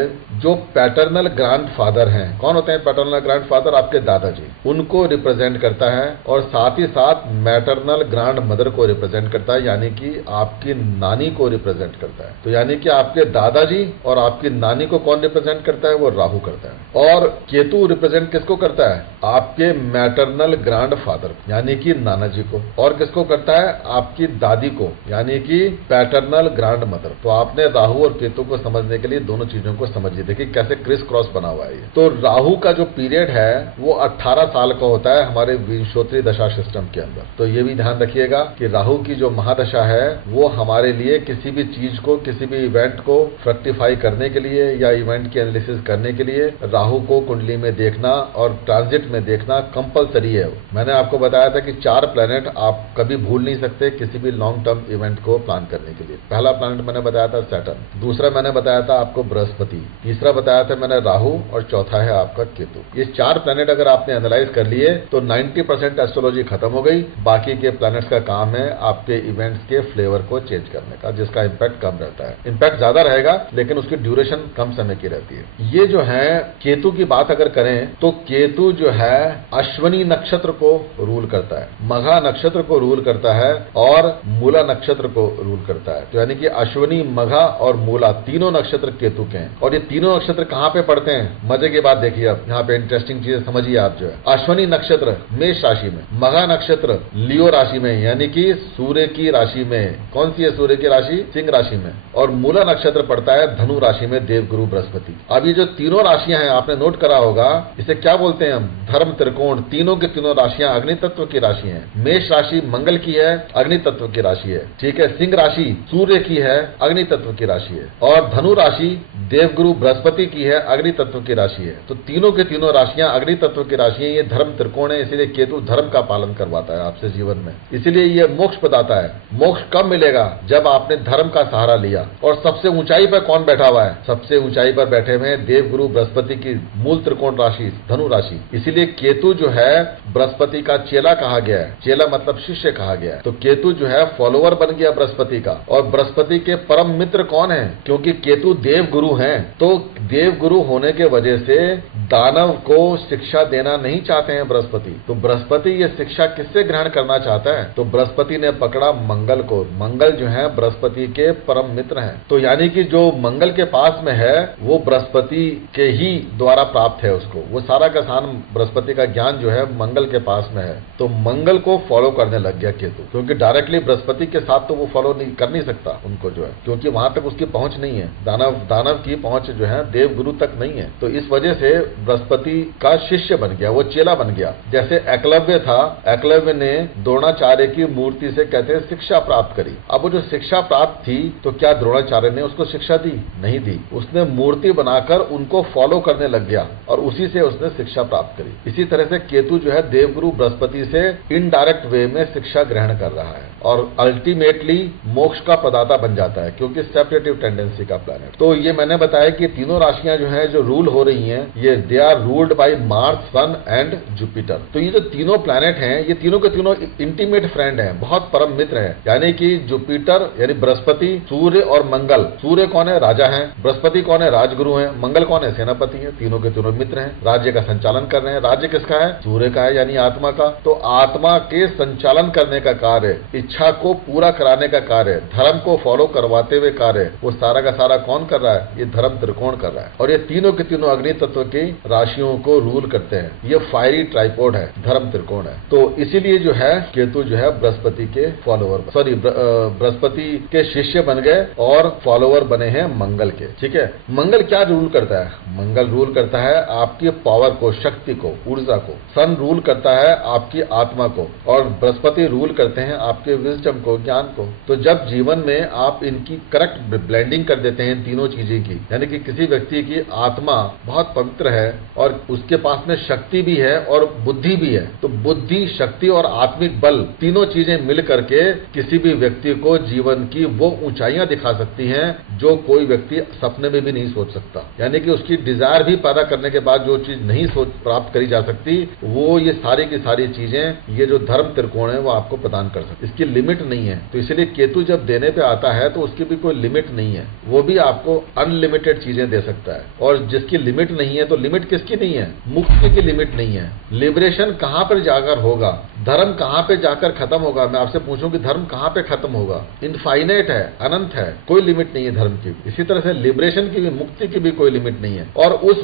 जो पैटर्नल ग्रैंडफादर हैं, कौन होते हैं पैटर्नल ग्रैंडफादर? आपके दादाजी, उनको रिप्रेजेंट करता है और साथ ही साथ मैटरनल ग्रैंड मदर को रिप्रेजेंट करता है, यानी कि आपकी नानी को रिप्रेजेंट करता है। तो यानी कि आपके दादाजी और आपकी नानी को कौन रिप्रेजेंट करता है? वो राहु करता है। और केतु रिप्रेजेंट किसको करता है? आपके मैटरनल ग्रैंडफादर यानी कि नाना जी को। और किसको करता है? आपकी दादी को, यानी कि पैटर्नल ग्रैंड मदर। तो आपने राहु और केतु को समझने के लिए दोनों चीजों को समझिए, देखिए कैसे क्रिस क्रॉस बना हुआ है ये। तो राहु का जो पीरियड है वो 18 साल का होता है हमारे विंशोत्तरी दशा सिस्टम के अंदर। तो ये भी ध्यान रखिएगा कि राहु की जो महादशा है वो हमारे लिए किसी भी चीज को, किसी भी इवेंट को फ्रक्टिफाई करने के लिए या इवेंट की एनालिसिस करने के लिए राहु को कुंडली में देखना और ट्रांजिट में देखना कंपलसरी है। मैंने आपको बताया था कि 4 प्लैनेट आप कभी भूल नहीं सकते किसी भी लॉन्ग टर्म इवेंट को प्लान करने के लिए। पहला प्लैनेट मैंने बताया था सैटर्न, दूसरा मैंने बताया था आपको बृहस्पति, तीसरा बताया था मैंने राहु और चौथा है आपका केतु। ये 4 प्लैनेट अगर आपने एनालाइज कर लिए तो 90% एस्ट्रोलॉजी खत्म हो गई। बाकी के प्लैनेट्स का काम है आपके इवेंट्स के फ्लेवर को चेंज करने का, जिसका इंपैक्ट कम रहता है। इंपैक्ट ज्यादा रहेगा लेकिन उसकी ड्यूरेशन कम समय की रहती है। ये जो है केतु की बात अगर करें तो केतु जो है अश्वनी नक्षत्र को रूल करता है, मघा नक्षत्र को रूल करता है और मूला नक्षत्र को रूल करता है। तो यानी कि अश्वनी, मघा और मूला तीनों नक्षत्र केतु के हैं। और ये तीनों नक्षत्र कहां पे पड़ते हैं? मजे की बात देखिए, अब यहाँ पे इंटरेस्टिंग चीजें समझिए आप। जो है अश्वनी नक्षत्र मेष राशि में, मघा नक्षत्र लियो राशि में यानी कि सूर्य की राशि में। कौन सी है सूर्य की राशि? सिंह राशि में। और मूला नक्षत्र पड़ता है धनु राशि में, देवगुरु बृहस्पति। अब ये जो तीनों राशियां हैं आपने नोट करा होगा, इसे क्या बोलते हैं हम? धर्म त्रिकोण। तीनों की तीनों राशियां अग्नि तत्व की राशि हैं। मेष राशि मंगल की है, अग्नि तत्व की राशि है, ठीक है। सिंह राशि सूर्य की है, अग्नि तत्व की राशि है। और धनु राशि देवगुरु बृहस्पति की है, अग्नि तत्व की राशि है। तो तीनों के तीनों राशियां अग्नि तत्व की राशि है। ये धर्म त्रिकोण है, इसीलिए केतु धर्म का पालन करवाता है आपसे जीवन में, इसीलिए ये मोक्ष प्रदाता है। मोक्ष कब मिलेगा? जब आपने धर्म का सहारा लिया। और सबसे ऊंचाई पर कौन बैठा हुआ है? सबसे ऊंचाई पर बैठे हुए हैं देवगुरु बृहस्पति की मूल त्रिकोण राशि धनु राशि। इसीलिए केतु जो है बृहस्पति का चेला कहा गया है। चेला मतलब शिष्य कहा गया है। तो केतु जो है फॉलोअर बन गया बृहस्पति का। और बृहस्पति के परम मित्र कौन है? क्योंकि केतु देव गुरु हैं, तो देव गुरु होने के वजह से दानव को शिक्षा देना नहीं चाहते हैं बृहस्पति। तो बृहस्पति ये शिक्षा किससे ग्रहण करना चाहता है? तो बृहस्पति ने पकड़ा मंगल को। मंगल जो है बृहस्पति के परम मित्र हैं। तो यानी कि जो मंगल के पास में है वो बृहस्पति के ही द्वारा प्राप्त है उसको। वो सारा का सारा बृहस्पति का ज्ञान जो है मंगल के पास में है। तो मंगल को फॉलो करने लग गया केतु, क्योंकि डायरेक्टली बृहस्पति के साथ तो वो फॉलो नहीं कर नहीं सकता उनको जो है, क्योंकि वहां तक उसकी पहुंच नहीं है। दानव की पहुंच जो है देव गुरु तक नहीं है। तो इस वजह से बृहस्पति का शिष्य बन गया, वो चेला बन गया। जैसे एकलव्य था, एकलव्य ने द्रोणाचार्य की मूर्ति से कहते हैं शिक्षा प्राप्त करी। अब वो जो शिक्षा प्राप्त थी तो क्या द्रोणाचार्य ने उसको शिक्षा दी? नहीं दी। उसने मूर्ति बनाकर उनको फॉलो करने लग गया और उसी से उसने शिक्षा प्राप्त करी। इसी तरह से केतु जो है देवगुरु बृहस्पति से इनडायरेक्ट वे में शिक्षा ग्रहण कर रहा है और अल्टीमेटली मोक्ष का प्रदाता बन जाता है, क्योंकि सेपरेटिव टेंडेंसी का प्लैनेट। तो ये मैंने बताया कि तीनों राशियां जो है जो रूल हो रही हैं, ये they are ruled by Mars, sun and Jupiter. तो ये जो तीनों प्लैनेट हैं ये तीनों के तीनों इंटीमेट फ्रेंड हैं, बहुत परम मित्र हैं। यानी कि जुपिटर यानी बृहस्पति, सूर्य और मंगल। सूर्य कौन है? राजा है। बृहस्पति कौन है? राजगुरु है। मंगल कौन है? सेनापति है। तीनों के तीनों मित्र हैं, राज्य का संचालन कर रहे हैं। राज्य किसका है? सूर्य का है, यानी आत्मा का। तो आत्मा के संचालन करने का कार्य, इच्छा को पूरा कराने का कार्य, धर्म को फॉलो करवाते हुए कार्य, वो सारा का सारा कौन कर रहा है? ये धर्म त्रिकोण कर रहा है। और ये तीनों के तीनों अग्नि तत्व की राशियों को रूल करते हैं। ये फायरी ट्राइपॉड है, धर्म त्रिकोण है। तो इसीलिए जो है केतु जो है बृहस्पति के बृहस्पति के शिष्य बन गए और फॉलोवर बने हैं मंगल के। ठीक है, मंगल क्या रूल करता है? मंगल रूल करता है आपकी पावर को, शक्ति को, ऊर्जा को। सन रूल करता है आपकी आत्मा को और बृहस्पति रूल करते हैं आपके विजडम को, ज्ञान को। तो जब जीवन में आप इनकी करेक्ट ब्लेंडिंग कर देते हैं तीनों चीजें की, यानी कि किसी व्यक्ति की आत्मा बहुत पवित्र है और उसके पास में शक्ति भी है और बुद्धि भी है, तो बुद्धि, शक्ति और आत्मिक बल तीनों चीजें मिल करके किसी भी व्यक्ति को जीवन की वो ऊंचाइयां दिखा सकती हैं जो कोई व्यक्ति सपने में भी नहीं सोच सकता। यानी कि उसकी डिजायर भी पैदा करने के बाद जो चीज नहीं सोच प्राप्त करी जा सकती, वो ये सारी की सारी चीजें, ये जो धर्म त्रिकोण है वो आपको प्रदान कर सकती। इसकी लिमिट नहीं है। तो इसलिए केतु जब देने पे आता है तो उसकी भी कोई लिमिट नहीं है, वो भी आपको अनलिमिटेड चीजें दे सकता है। और जिसकी लिमिट नहीं है, तो लिमिट किसकी नहीं है? मुक्ति की लिमिट नहीं है। लिबरेशन कहां पर जाकर होगा, धर्म कहां पे जाकर खत्म होगा? मैं आपसे पूछूं कि धर्म कहां पे खत्म होगा? इनफाइनाइट है, अनंत है, कोई लिमिट नहीं है धर्म की। इसी तरह से लिबरेशन की भी, मुक्ति की भी कोई लिमिट नहीं है। और उस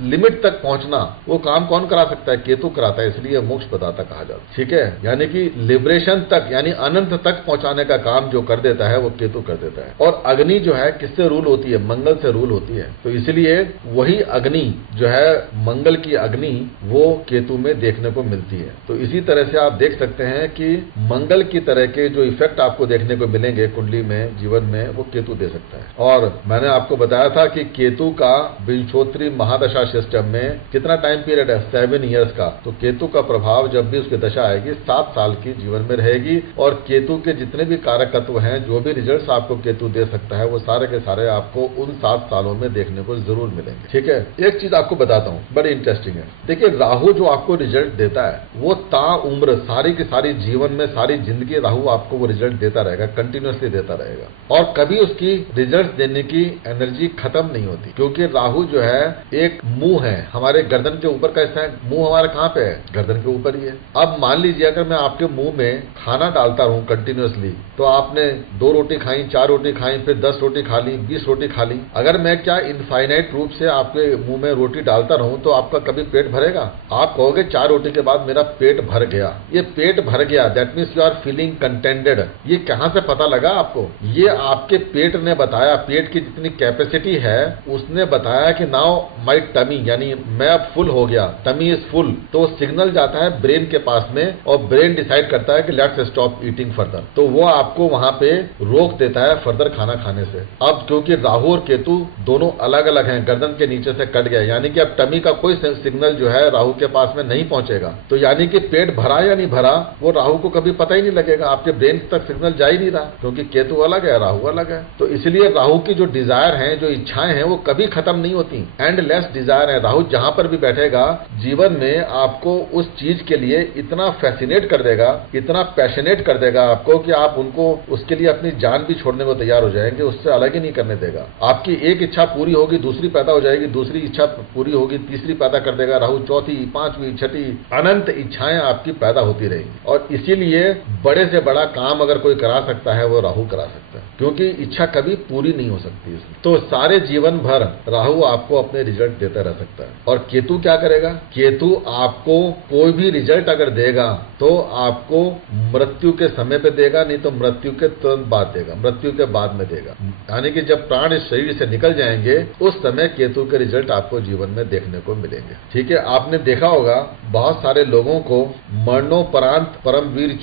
लिमिट तक पहुंचना वो काम कौन करा सकता है? केतु कराता है। इसलिए मोक्ष प्रदाता कहा जाता है। ठीक है, यानी कि लिबरेशन तक, यानी अनंत तक पहुंचाने का काम जो कर देता है वो केतु कर देता है। और अग्नि जो है किससे रूल होती है? मंगल से रूल होती है। तो इसलिए वही अग्नि जो है, मंगल की अग्नि, वो केतु में देखने को मिलती है। तो इसी तरह से आप देख सकते हैं कि मंगल की तरह के जो इफेक्ट आपको देखने को मिलेंगे कुंडली में, जीवन में, वो केतु दे सकता है। और मैंने आपको बताया था कि केतु का विंशोत्तरी महादशा सिस्टम में कितना टाइम पीरियड है? 7 ईयर्स का। तो केतु का प्रभाव जब भी उसकी दशा आएगी 7 साल की जीवन में रहेगी। और केतु के जितने भी कारक तत्व हैं, जो भी रिजल्ट्स आपको केतु दे सकता है, वो सारे के सारे आपको उन 7 सालों में देखने को जरूर मिलेंगे। ठीक है, एक चीज आपको बताता हूं, बड़ी इंटरेस्टिंग है। देखिए, राहु जो आपको रिजल्ट देता है वो ता उम्र सारी की सारी जीवन में, सारी जिंदगी राहु आपको वो रिजल्ट देता रहेगा, कंटिन्यूअसली देता रहेगा। और कभी उसकी रिजल्ट देने की एनर्जी खत्म नहीं होती, क्योंकि राहु जो है एक मुंह है, हमारे गर्दन के ऊपर का हिस्सा है। मुंह हमारा कहां पे है? गर्दन के ऊपर ही है। अब मान लीजिए अगर मैं आपके मुंह में खाना डालता रहूं कंटिन्यूअसली, तो आपने 2 रोटी खाई, 4 रोटी खाई, फिर 10 रोटी खा ली, 20 रोटी खा ली। अगर मैं क्या इनफाइनाइट रूप से आपके मुंह में रोटी डालता रहूं तो आपका कभी पेट भरेगा? आप कहोगे 4 रोटी के बाद मेरा पेट भर गया। ये पेट भर गया, that means you are feeling contented. ये कहां से पता लगा आपको? ये आपके पेट ने बताया, पेट की जितनी कैपेसिटी है उसने बताया कि नाउ माई टमी, यानी मैं अब फुल हो गया, टमी इज फुल। तो सिग्नल जाता है ब्रेन के पास में और ब्रेन डिसाइड करता है कि लेट्स स्टॉप ईटिंग फर्दर। तो वो आपको वहां पे रोक देता है फर्दर खाना खाने से। अब क्योंकि राहु और केतु दोनों अलग अलग हैं, गर्दन के नीचे से कट गया, यानी कि अब टमी का कोई सिग्नल जो है राहु के पास में नहीं पहुंचेगा। तो यानी कि पेट भरा या नहीं भरा वो राहु को कभी पता ही नहीं लगेगा, आपके ब्रेन तक सिग्नल जा ही नहीं रहा, क्योंकि केतु अलग है, राहु अलग है। तो इसलिए राहु की जो डिजायर है, जो इच्छाएं हैं, वो कभी खत्म नहीं होती, एंडलेस डिजायर है। राहु जहां पर भी बैठेगा जीवन में आपको उस चीज के लिए इतना फैसिनेट कर देगा, इतना पैशनेट कर देगा आपको कि आप उनको, उसके लिए अपनी जान भी छोड़ने को तैयार हो जाएंगे, उससे अलग ही नहीं करने देगा। आपकी एक इच्छा पूरी होगी, दूसरी पैदा हो जाएगी, दूसरी इच्छा पूरी होगी, तीसरी पैदा कर देगा राहु, चौथी, पांचवी, छठी, अनंत इच्छाएं आपकी पैदा होती रहेंगी। और इसीलिए बड़े से बड़ा काम अगर कोई करा सकता है वो राहु करा सकता है, क्योंकि इच्छा कभी पूरी नहीं हो सकती इसमें। तो सारे जीवन भर राहु आपको अपने रिजल्ट देता रह सकता है। और केतु क्या करेगा? केतु आपको कोई भी रिजल्ट अगर देगा तो आपको मृत्यु के समय पे देगा, नहीं तो मृत्यु के तुरंत बाद देगा, मृत्यु के बाद में देगा। यानी कि जब प्राण इस शरीर से निकल जाएंगे उस समय केतु के रिजल्ट आपको जीवन में देखने को मिलेंगे। ठीक है, आपने देखा होगा बहुत सारे लोगों को मरणोपरांत परम वीर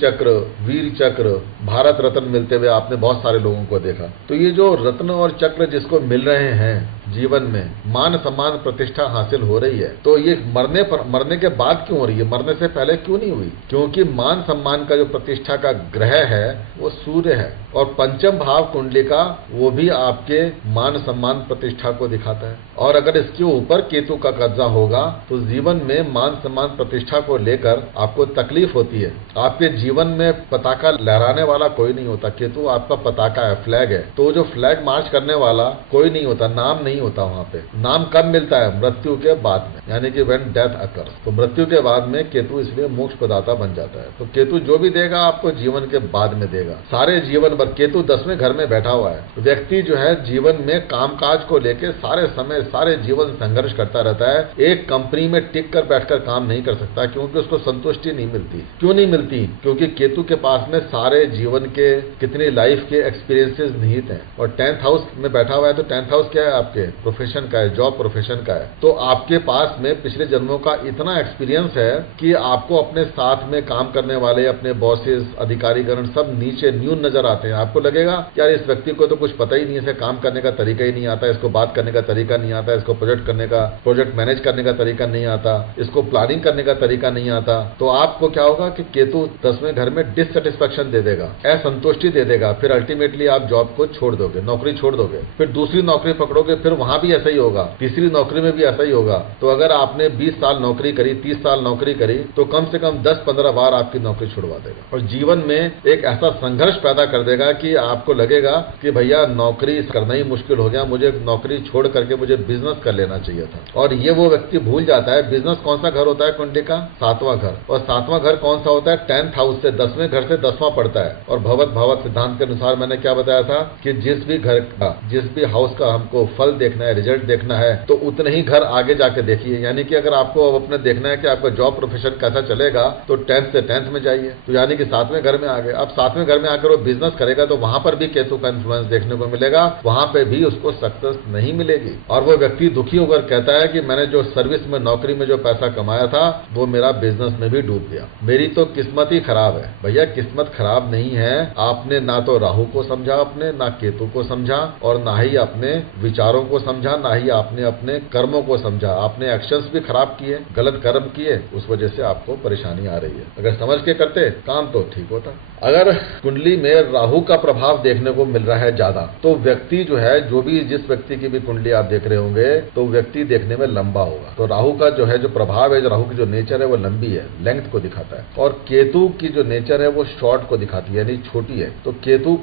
चक्र, भारत रत्न मिलते हुए आपने बहुत सारे लोगों को देखा। तो ये जो रत्न और चक्र जिसको मिल रहे हैं जीवन में, मान सम्मान प्रतिष्ठा हासिल हो रही है, तो ये मरने के बाद क्यों हो रही है? मरने से पहले क्यों नहीं हुई? क्योंकि मान सम्मान का जो प्रतिष्ठा का ग्रह है वो सूर्य है, और पंचम भाव कुंडली का वो भी आपके मान सम्मान प्रतिष्ठा को दिखाता है। और अगर इसके ऊपर केतु का कब्जा होगा तो जीवन में मान सम्मान प्रतिष्ठा को लेकर आपको तकलीफ होती है। आपके जीवन में पताका लहराने वाला कोई नहीं होता, केतु आपका पताका है, फ्लैग है। तो जो फ्लैग मार्च करने वाला कोई नहीं होता, नाम नहीं होता वहां पे। नाम कब मिलता है? मृत्यु के बाद में, यानी कि व्हेन डेथ अकर्स। तो मृत्यु के बाद में केतु इसलिए मोक्ष प्रदाता बन जाता है। तो केतु जो भी देगा आपको जीवन के बाद में देगा। सारे जीवन पर केतु 10वें घर में बैठा हुआ है, व्यक्ति जो है जीवन में कामकाज को लेकर सारे समय सारे जीवन संघर्ष करता रहता है। एक कंपनी में टिक कर बैठकर काम नहीं कर सकता, क्योंकि उसको संतुष्टि नहीं मिलती। क्यों नहीं मिलती? क्योंकि केतु के पास में सारे जीवन के कितनी लाइफ के एक्सपीरियंसेस निहित हैं। और 10th हाउस में बैठा हुआ है, तो 10th हाउस क्या है? आपके प्रोफेशन का है, जॉब प्रोफेशन का है। तो आपके पास में पिछले जन्मों का इतना एक्सपीरियंस है कि आपको अपने साथ में काम करने वाले अपने बॉसेस, अधिकारीगण सब नीचे न्यून नजर आते हैं। आपको लगेगा यार इस व्यक्ति को तो कुछ पता ही नहीं है, इसे काम करने का तरीका ही नहीं आता, इसको बात करने का तरीका नहीं आता, इसको प्रोजेक्ट मैनेज करने का तरीका नहीं आता, इसको प्लानिंग करने का तरीका नहीं आता। तो आपको क्या होगा कि केतु 10वें घर में डिससेटिस्फैक्शन दे देगा, असंतुष्टि दे देगा। फिर अल्टीमेटली आप जॉब को छोड़ दोगे, नौकरी छोड़ दोगे, फिर दूसरी नौकरी पकड़ोगे, फिर वहां भी ऐसा ही होगा, तीसरी नौकरी में भी ऐसा ही होगा। तो अगर आपने 20 साल नौकरी करी, 30 साल नौकरी करी, तो कम से कम 10-15 बार आपकी नौकरी छुड़वा देगा और जीवन में एक ऐसा संघर्ष पैदा कर देगा कि आपको लगेगा कि भैया नौकरी करना ही मुश्किल हो गया, मुझे नौकरी छोड़ करके मुझे बिजनेस कर लेना चाहिए था। और ये वो व्यक्ति भूल जाता है बिजनेस कौन सा घर होता है कुंडली का? 7वां घर। और 7वां घर कौन सा होता है? 10th हाउस से 10वें घर से 10वां पड़ता है। और भवत भावक सिद्धांत के अनुसार मैंने क्या बताया था कि जिस भी घर का, जिस भी हाउस का हमको फल देखना है, रिजल्ट देखना है, तो उतने ही घर आगे जाके देखिए। यानी कि अगर आपको अब अपने देखना है कि आपका जॉब प्रोफेशन कैसा चलेगा, तो 10th से 10th में जाइए। तो यानी कि 7वें घर में आ गए। अब 7वें घर में आकर वो बिजनेस करेगा तो वहां पर भी केतु का इन्फ्लुएंस देखने को मिलेगा, वहां पे भी उसको सक्सेस नहीं मिलेगी। और वो व्यक्ति दुखी होकर कहता है कि मैंने जो सर्विस में, नौकरी में जो पैसा कमाया था वो मेरा बिजनेस में भी डूब गया, मेरी तो किस्मत ही खराब है। भैया किस्मत खराब नहीं है, आपने ना तो राहु को समझा, अपने ना केतु को समझा, और ना ही अपने विचारों को समझा, ना ही आपने अपने कर्मों को समझा। आपने एक्शंस भी खराब किए, गलत कर्म किए, उस वजह से आपको परेशानी आ रही है। अगर समझ के करते काम तो ठीक होता। अगर कुंडली में राहु का प्रभाव देखने को मिल रहा है ज्यादा, तो व्यक्ति जो है, जो भी जिस व्यक्ति की भी कुंडली आप देख रहे होंगे, तो व्यक्ति देखने में लंबा होगा। तो राहु का जो है जो प्रभाव है, जो राहु की जो नेचर है वो लंबी है, लेंथ को दिखाता है। और केतु की जो नेचर है वो शॉर्ट को दिखाती है, यानी छोटी है। तो केतु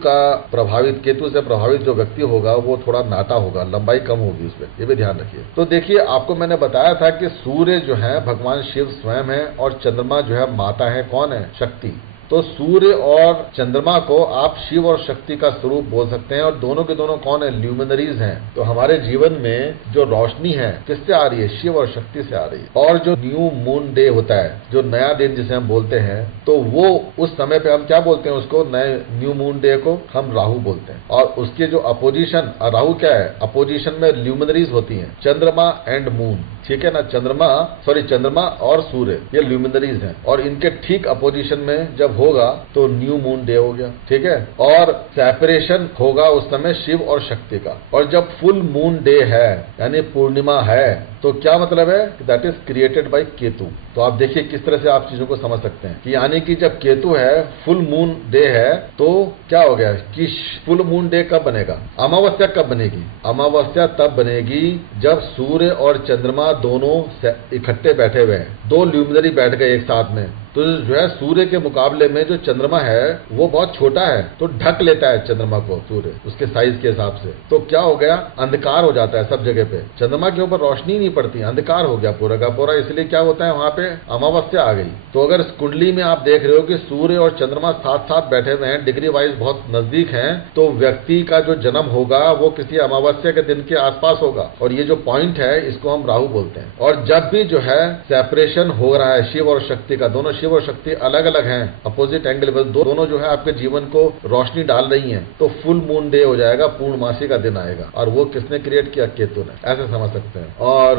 से प्रभावित जो व्यक्ति होगा वो थोड़ा नाटा होगा, लंबाई कम होगी उसमें, ये भी ध्यान रखिए। तो देखिए, आपको मैंने बताया था कि सूर्य जो है भगवान शिव स्वयं है, और चंद्रमा जो है माता है। कौन है? शक्ति। तो सूर्य और चंद्रमा को आप शिव और शक्ति का स्वरूप बोल सकते हैं। और दोनों के दोनों कौन है? ल्यूमिनरीज हैं। तो हमारे जीवन में जो रोशनी है किससे आ रही है? शिव और शक्ति से आ रही है। और जो न्यू मून डे होता है, जो नया दिन जिसे हम बोलते हैं, तो वो उस समय पे हम क्या बोलते हैं उसको? नए न्यू मून डे को हम राहु बोलते हैं। और उसके जो अपोजिशन, राहु क्या है? अपोजिशन में ल्यूमिनरीज होती है, चंद्रमा एंड मून, ठीक है ना? चंद्रमा और सूर्य ये ल्यूमिनरीज हैं। और इनके ठीक अपोजिशन में जब होगा तो न्यू मून डे हो गया, ठीक है? और सेपरेशन होगा उस समय शिव और शक्ति का। और जब फुल मून डे है, यानी पूर्णिमा है, तो क्या मतलब है? That is created by Ketu. तो आप देखिए किस तरह से आप चीजों को समझ सकते हैं कि यानी कि जब केतु है, फुल मून डे है, तो क्या हो गया कि फुल मून डे कब बनेगा? अमावस्या कब बनेगी? अमावस्या तब बनेगी जब सूर्य और चंद्रमा दोनों इकट्ठे बैठे हुए हैं, दो ल्यूमिनरी बैठ गए एक साथ में। तो जो है सूर्य के मुकाबले में जो चंद्रमा है वो बहुत छोटा है, तो ढक लेता है चंद्रमा को सूर्य उसके साइज के हिसाब से। तो क्या हो गया? अंधकार हो जाता है सब जगह पे, चंद्रमा के ऊपर रोशनी नहीं पड़ती, अंधकार हो गया पूरा का पूरा। इसलिए क्या होता है? वहां पे अमावस्या आ गई। तो अगर इस कुंडली में आप देख रहे हो कि सूर्य और चंद्रमा साथ साथ बैठे हुए हैं, डिग्री वाइज बहुत नजदीक हैं, तो व्यक्ति का जो जन्म होगा वो किसी अमावस्या के दिन के आसपास होगा। और ये जो पॉइंट है इसको हम राहु बोलते हैं। और जब भी जो है सेपरेशन हो रहा है शिव और शक्ति का, दोनों शिव और शक्ति अलग अलग हैं, अपोजिट एंगल पर, दोनों जो है आपके जीवन को रोशनी डाल रही हैं, तो फुल मून डे हो जाएगा, पूर्णमासी का दिन आएगा। और वो किसने क्रिएट किया? केतु ने। ऐसे समझ सकते हैं। और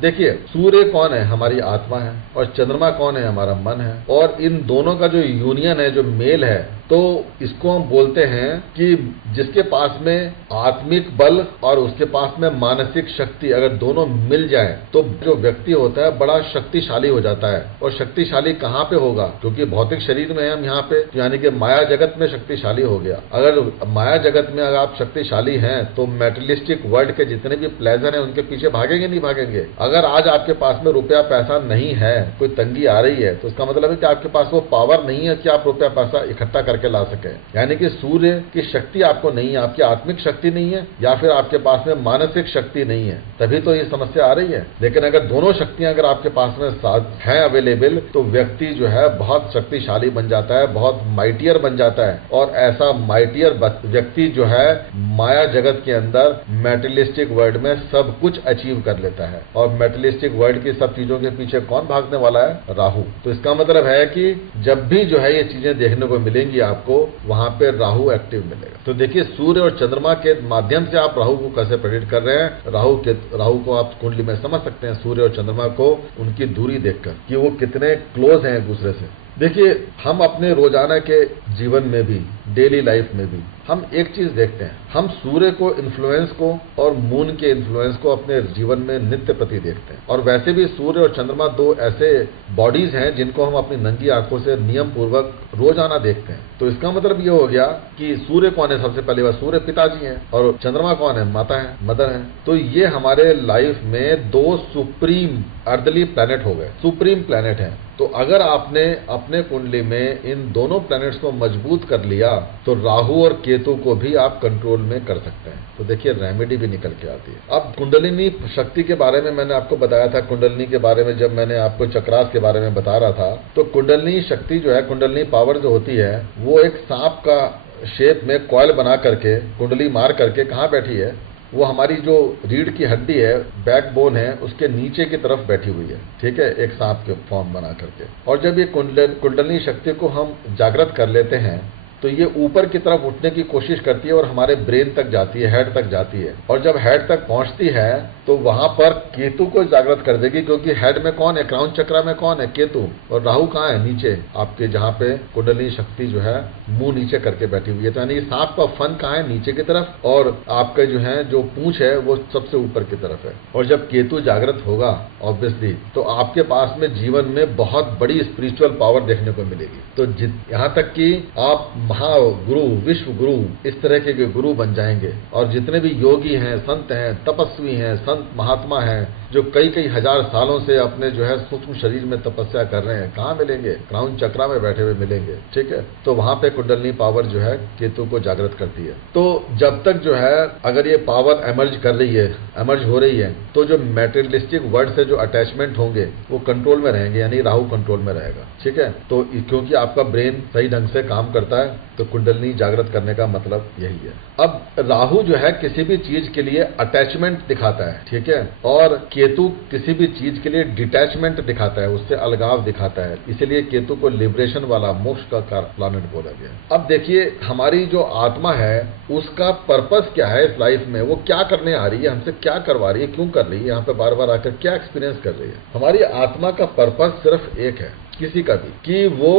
देखिए, सूर्य कौन है? हमारी आत्मा है। और चंद्रमा कौन है? हमारा मन है। और इन दोनों का जो यूनियन है, जो मेल है, तो इसको हम बोलते हैं कि जिसके पास में आत्मिक बल और उसके पास में मानसिक शक्ति अगर दोनों मिल जाए, तो जो व्यक्ति होता है बड़ा शक्तिशाली हो जाता है। और शक्तिशाली कहाँ पे होगा? क्योंकि भौतिक शरीर में हम यहाँ पे, यानी कि माया जगत में शक्तिशाली हो गया। अगर माया जगत में अगर आप शक्तिशाली हैं, तो मेटेरियलिस्टिक वर्ल्ड के जितने भी प्लेजर हैं उनके पीछे भागेंगे नहीं भागेंगे? अगर आज आपके पास में रुपया पैसा नहीं है, कोई तंगी आ रही है, तो इसका मतलब है कि आपके पास वो पावर नहीं है कि आप रुपया पैसा इकट्ठा करके ला सके। यानी कि सूर्य की शक्ति आपको नहीं है, आपकी आत्मिक शक्ति नहीं है, या फिर आपके पास में मानसिक शक्ति नहीं है, तभी तो ये समस्या आ रही है। लेकिन अगर दोनों शक्तियां अगर आपके पास में साथ हैं अवेलेबल, तो व्यक्ति जो है बहुत शक्तिशाली बन जाता है, बहुत माइटियर बन जाता है। और ऐसा माइटियर व्यक्ति जो है माया जगत के अंदर मेटेरियलिस्टिक वर्ल्ड में सब कुछ अचीव कर लेता है। और मेटेरियलिस्टिक वर्ल्ड की सब चीजों के पीछे कौन भागने वाला है? राहु। तो इसका मतलब है कि जब भी जो है ये चीजें देखने को मिलेंगी आपको, वहां पे राहु एक्टिव मिलेगा। तो देखिए, सूर्य और चंद्रमा के माध्यम से आप राहु को कैसे प्रेडिक्ट कर रहे हैं। राहु को आप कुंडली में समझ सकते हैं, सूर्य और चंद्रमा को उनकी दूरी देखकर कि वो कितने क्लोज हैं एक दूसरे से। देखिए, हम अपने रोजाना के जीवन में भी, डेली लाइफ में भी हम एक चीज देखते हैं, हम सूर्य को इन्फ्लुएंस को और मून के इन्फ्लुएंस को अपने जीवन में नित्य प्रति देखते हैं। और वैसे भी सूर्य और चंद्रमा दो ऐसे बॉडीज हैं जिनको हम अपनी नंगी आंखों से नियम पूर्वक रोजाना देखते हैं। तो इसका मतलब ये हो गया कि सूर्य कौन है? सबसे पहले वह सूर्य पिताजी हैं, और चंद्रमा कौन है? माता है, मदर है। तो ये हमारे लाइफ में दो सुप्रीम अर्दली प्लैनेट हो गए, सुप्रीम प्लैनेट है। तो अगर आपने अपने कुंडली में इन दोनों प्लैनेट्स को मजबूत कर लिया, तो राहु और केतु को भी आप कंट्रोल में कर सकते हैं। तो देखिए, रेमेडी भी निकल के आती है। अब कुंडलिनी शक्ति के बारे में मैंने आपको बताया था, कुंडलिनी के बारे में जब मैंने आपको चक्रास के बारे में बता रहा था, तो कुंडलिनी शक्ति जो है, कुंडलिनी पावर जो होती है, वो एक सांप का शेप में कॉइल बना करके, कुंडली मार करके कहाँ बैठी है? वो हमारी जो रीढ़ की हड्डी है, बैकबोन है, उसके नीचे की तरफ बैठी हुई है, ठीक है, एक सांप के फॉर्म बना करके। और जब ये कुंडलिनी शक्ति को हम जागृत कर लेते हैं, तो ये ऊपर की तरफ उठने की कोशिश करती है और हमारे ब्रेन तक जाती है, हेड तक जाती है। और जब हेड तक पहुंचती है, तो वहां पर केतु को जागृत कर देगी, क्योंकि हेड में कौन है? क्राउन चक्रा में कौन है? केतु। और राहु कहाँ है? नीचे, आपके जहां पे कुंडलिनी शक्ति जो है मुंह नीचे करके बैठी हुई है। तो यानी सांप का फन कहाँ है? नीचे की तरफ, और आपके जो है जो पूंछ है वो सबसे ऊपर की तरफ है। और जब केतु जागृत होगा ऑब्वियसली, तो आपके पास में जीवन में बहुत बड़ी स्पिरिचुअल पावर देखने को मिलेगी। तो यहाँ तक कि आप महागुरु, विश्व गुरु, इस तरह के गुरु बन जाएंगे। और जितने भी योगी हैं, संत हैं, तपस्वी हैं, संत महात्मा हैं, जो कई कई हजार सालों से अपने जो है सूक्ष्म शरीर में तपस्या कर रहे हैं, कहाँ मिलेंगे? क्राउन चक्रा में बैठे हुए मिलेंगे, ठीक है। तो वहां पे कुंडलिनी पावर जो है केतु को जागृत करती है। तो जब तक जो है अगर ये पावर एमर्ज कर रही है, एमर्ज हो रही है, तो जो मेटेरियलिस्टिक वर्ल्ड से जो अटैचमेंट होंगे वो कंट्रोल में रहेंगे, यानी राहु कंट्रोल में रहेगा, ठीक है। तो क्योंकि आपका ब्रेन सही ढंग से काम करता है, तो कुंडलिनी जागृत करने का मतलब यही है। अब राहु जो है किसी भी चीज के लिए अटैचमेंट दिखाता है, ठीक है, और केतु किसी भी चीज के लिए डिटैचमेंट दिखाता है, उससे अलगाव दिखाता है। इसीलिए केतु को लिबरेशन वाला, मोक्ष का प्लैनेट बोला गया। अब देखिए, हमारी जो आत्मा है उसका पर्पस क्या है इस लाइफ में? वो क्या करने आ रही है, हमसे क्या करवा रही है, क्यों कर रही है, यहाँ पे बार बार आकर क्या एक्सपीरियंस कर रही है? हमारी आत्मा का पर्पस सिर्फ एक है, किसी का भी, कि वो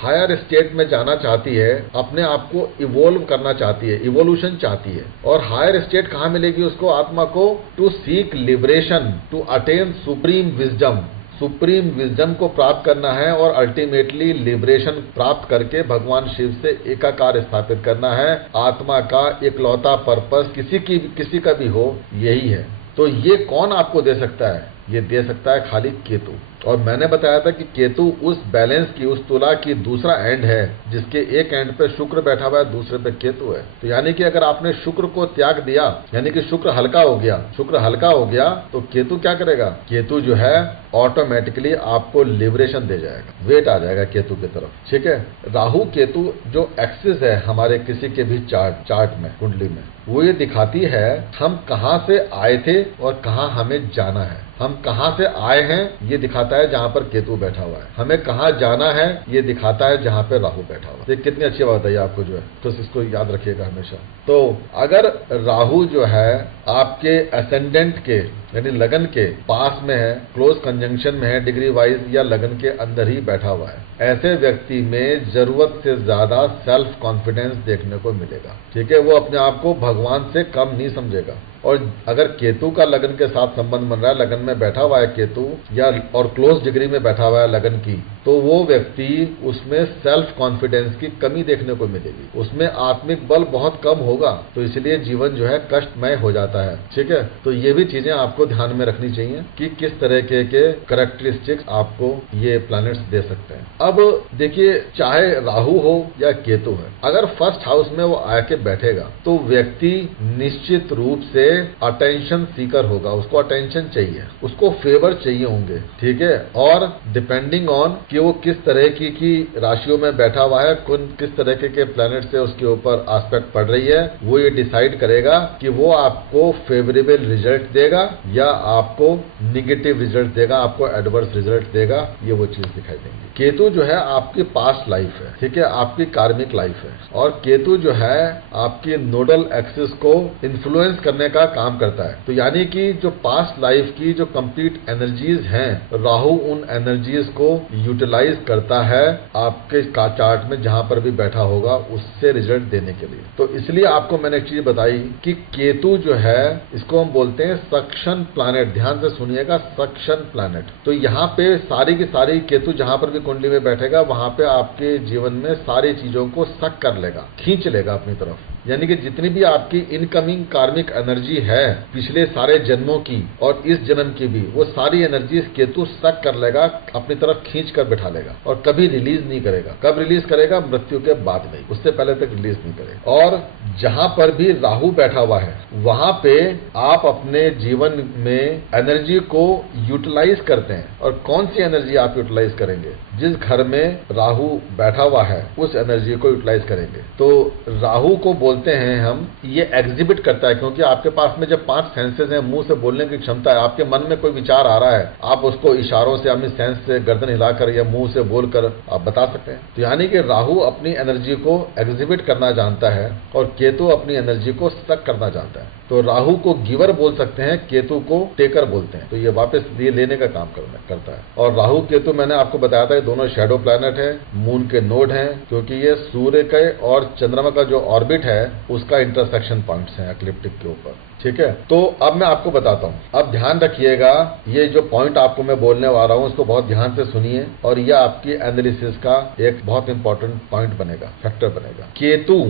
हायर स्टेट में जाना चाहती है, अपने आप को इवोल्व करना चाहती है, इवोल्यूशन चाहती है। और हायर स्टेट कहाँ मिलेगी उसको, आत्मा को? To seek liberation, to attain supreme wisdom, supreme wisdom को प्राप्त करना है, और अल्टीमेटली लिबरेशन प्राप्त करके भगवान शिव से एकाकार स्थापित करना है। आत्मा का इकलौता पर्पस किसी का भी हो, यही है। तो ये कौन आपको दे सकता है? ये दे सकता है खाली केतु। और मैंने बताया था कि केतु उस बैलेंस की, उस तुला की दूसरा एंड है, जिसके एक एंड पे शुक्र बैठा हुआ है, दूसरे पे केतु है। तो यानी कि अगर आपने शुक्र को त्याग दिया, यानी कि शुक्र हल्का हो गया, शुक्र हल्का हो गया, तो केतु क्या करेगा? केतु जो है ऑटोमेटिकली आपको लिबरेशन दे जाएगा, वेट आ जाएगा केतु की तरफ, ठीक है। राहु केतु जो एक्सिस है हमारे किसी के भी चार्ट में, कुंडली में, वो ये दिखाती है हम कहां से आए थे और कहां हमें जाना है। हम कहां से आए हैं ये दिखाता है जहां पर केतु बैठा हुआ है, हमें कहां जाना है ये दिखाता है जहां पर राहु बैठा हुआ है। कितनी अच्छी बात है आपको जो है, तो इसको याद रखिएगा हमेशा। तो अगर राहु जो है आपके असेंडेंट के, यानी लगन के पास में है, क्लोज कंजंक्शन में है, डिग्री वाइज, या लगन के अंदर ही बैठा हुआ है, ऐसे व्यक्ति में जरूरत से ज्यादा सेल्फ कॉन्फिडेंस देखने को मिलेगा, ठीक है। वो अपने आप को भगवान से कम नहीं समझेगा। और अगर केतु का लगन के साथ संबंध बन रहा है, लगन में बैठा हुआ है केतु, या और क्लोज डिग्री में बैठा हुआ है लगन की, तो वो व्यक्ति, उसमें सेल्फ कॉन्फिडेंस की कमी देखने को मिलेगी, उसमें आत्मिक बल बहुत कम होगा। तो इसलिए जीवन जो है कष्टमय हो जाता है, ठीक है। तो ये भी चीजें आपको आपको ध्यान में रखनी चाहिए कि किस तरह के कैरेक्टरिस्टिक्स आपको ये प्लैनेट्स दे सकते हैं। अब देखिए, चाहे राहु हो या केतु है, अगर फर्स्ट हाउस में वो आके बैठेगा तो व्यक्ति निश्चित रूप से अटेंशन सीकर होगा, उसको अटेंशन चाहिए, उसको फेवर चाहिए होंगे, ठीक है। और डिपेंडिंग ऑन कि वो किस तरह की राशियों में बैठा हुआ है, किस तरह के प्लैनेट से उसके ऊपर एस्पेक्ट पड़ रही है, वो ये डिसाइड करेगा कि वो आपको फेवरेबल रिजल्ट देगा या आपको निगेटिव रिजल्ट देगा, आपको एडवर्स रिजल्ट देगा, ये वो चीज दिखाई देंगी। केतु जो है आपकी पास्ट लाइफ है, ठीक है, आपकी कार्मिक लाइफ है। और केतु जो है आपकी नोडल एक्सिस को इन्फ्लुएंस करने का काम करता है। तो यानी कि जो पास्ट लाइफ की जो कंप्लीट एनर्जीज हैं, राहु उन एनर्जीज को यूटिलाइज करता है आपके चार्ट में जहां पर भी बैठा होगा, उससे रिजल्ट देने के लिए। तो इसलिए आपको मैंने एक चीज बताई कि केतु जो है, इसको हम बोलते हैं सक्शन प्लैनेट। ध्यान से सुनिएगा, सक्शन प्लैनेट। तो यहाँ पे सारी की सारी केतु जहां पर भी कुंडली में बैठेगा, वहां पे आपके जीवन में सारी चीजों को सक कर लेगा, खींच लेगा अपनी तरफ। यानी कि जितनी भी आपकी इनकमिंग कार्मिक एनर्जी है पिछले सारे जन्मों की और इस जन्म की भी, वो सारी एनर्जी केतु सक कर लेगा, अपनी तरफ खींच कर बैठा लेगा और कभी रिलीज नहीं करेगा। कब रिलीज करेगा? मृत्यु के बाद नहीं, उससे पहले तक रिलीज नहीं करेगा। और जहां पर भी राहु बैठा हुआ है, वहां पे आप अपने जीवन में एनर्जी को यूटिलाइज करते हैं। और कौन सी एनर्जी आप यूटिलाइज करेंगे? जिस घर में राहु बैठा हुआ है, उस एनर्जी को यूटिलाइज करेंगे। तो राहु को बोलते हैं हम, ये एग्जिबिट करता है, क्योंकि आपके पास में जब 5 सेंसेस हैं, मुंह से बोलने की क्षमता है, आपके मन में कोई विचार आ रहा है, आप उसको इशारों से, अपनी सेंस से, गर्दन हिलाकर या मुंह से बोलकर आप बता सकते हैं। तो यानी कि राहु अपनी एनर्जी को एग्जिबिट करना जानता है और केतु अपनी एनर्जी को सक करना जानता है। तो राहु को गिवर बोल सकते हैं, केतु को टेकर बोलते हैं। तो ये वापस ये लेने का काम करता है। और राहु केतु मैंने आपको बताया था, दोनों शैडो प्लैनेट है, मून के नोड हैं, क्योंकि ये सूर्य के और चंद्रमा का जो ऑर्बिट है उसका इंटरसेक्शन पॉइंट्स हैं एक्लिप्टिक के ऊपर, ठीक है। तो अब मैं आपको बताता हूं, अब ध्यान रखिएगा, ये जो पॉइंट आपको मैं बोलने वाला हूं उसको बहुत ध्यान से सुनिए और ये आपकी एनालिसिस का एक बहुत इंपॉर्टेंट पॉइंट बनेगा, फैक्टर बनेगा। केतु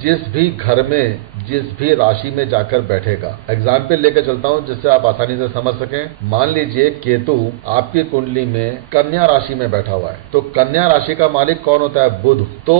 जिस भी घर में, जिस भी राशि में जाकर बैठेगा, एग्जाम्पल लेकर चलता हूं जिससे आप आसानी से समझ सकें। मान लीजिए केतु आपकी कुंडली में कन्या राशि में बैठा हुआ है, तो कन्या राशि का मालिक कौन होता है? बुध। तो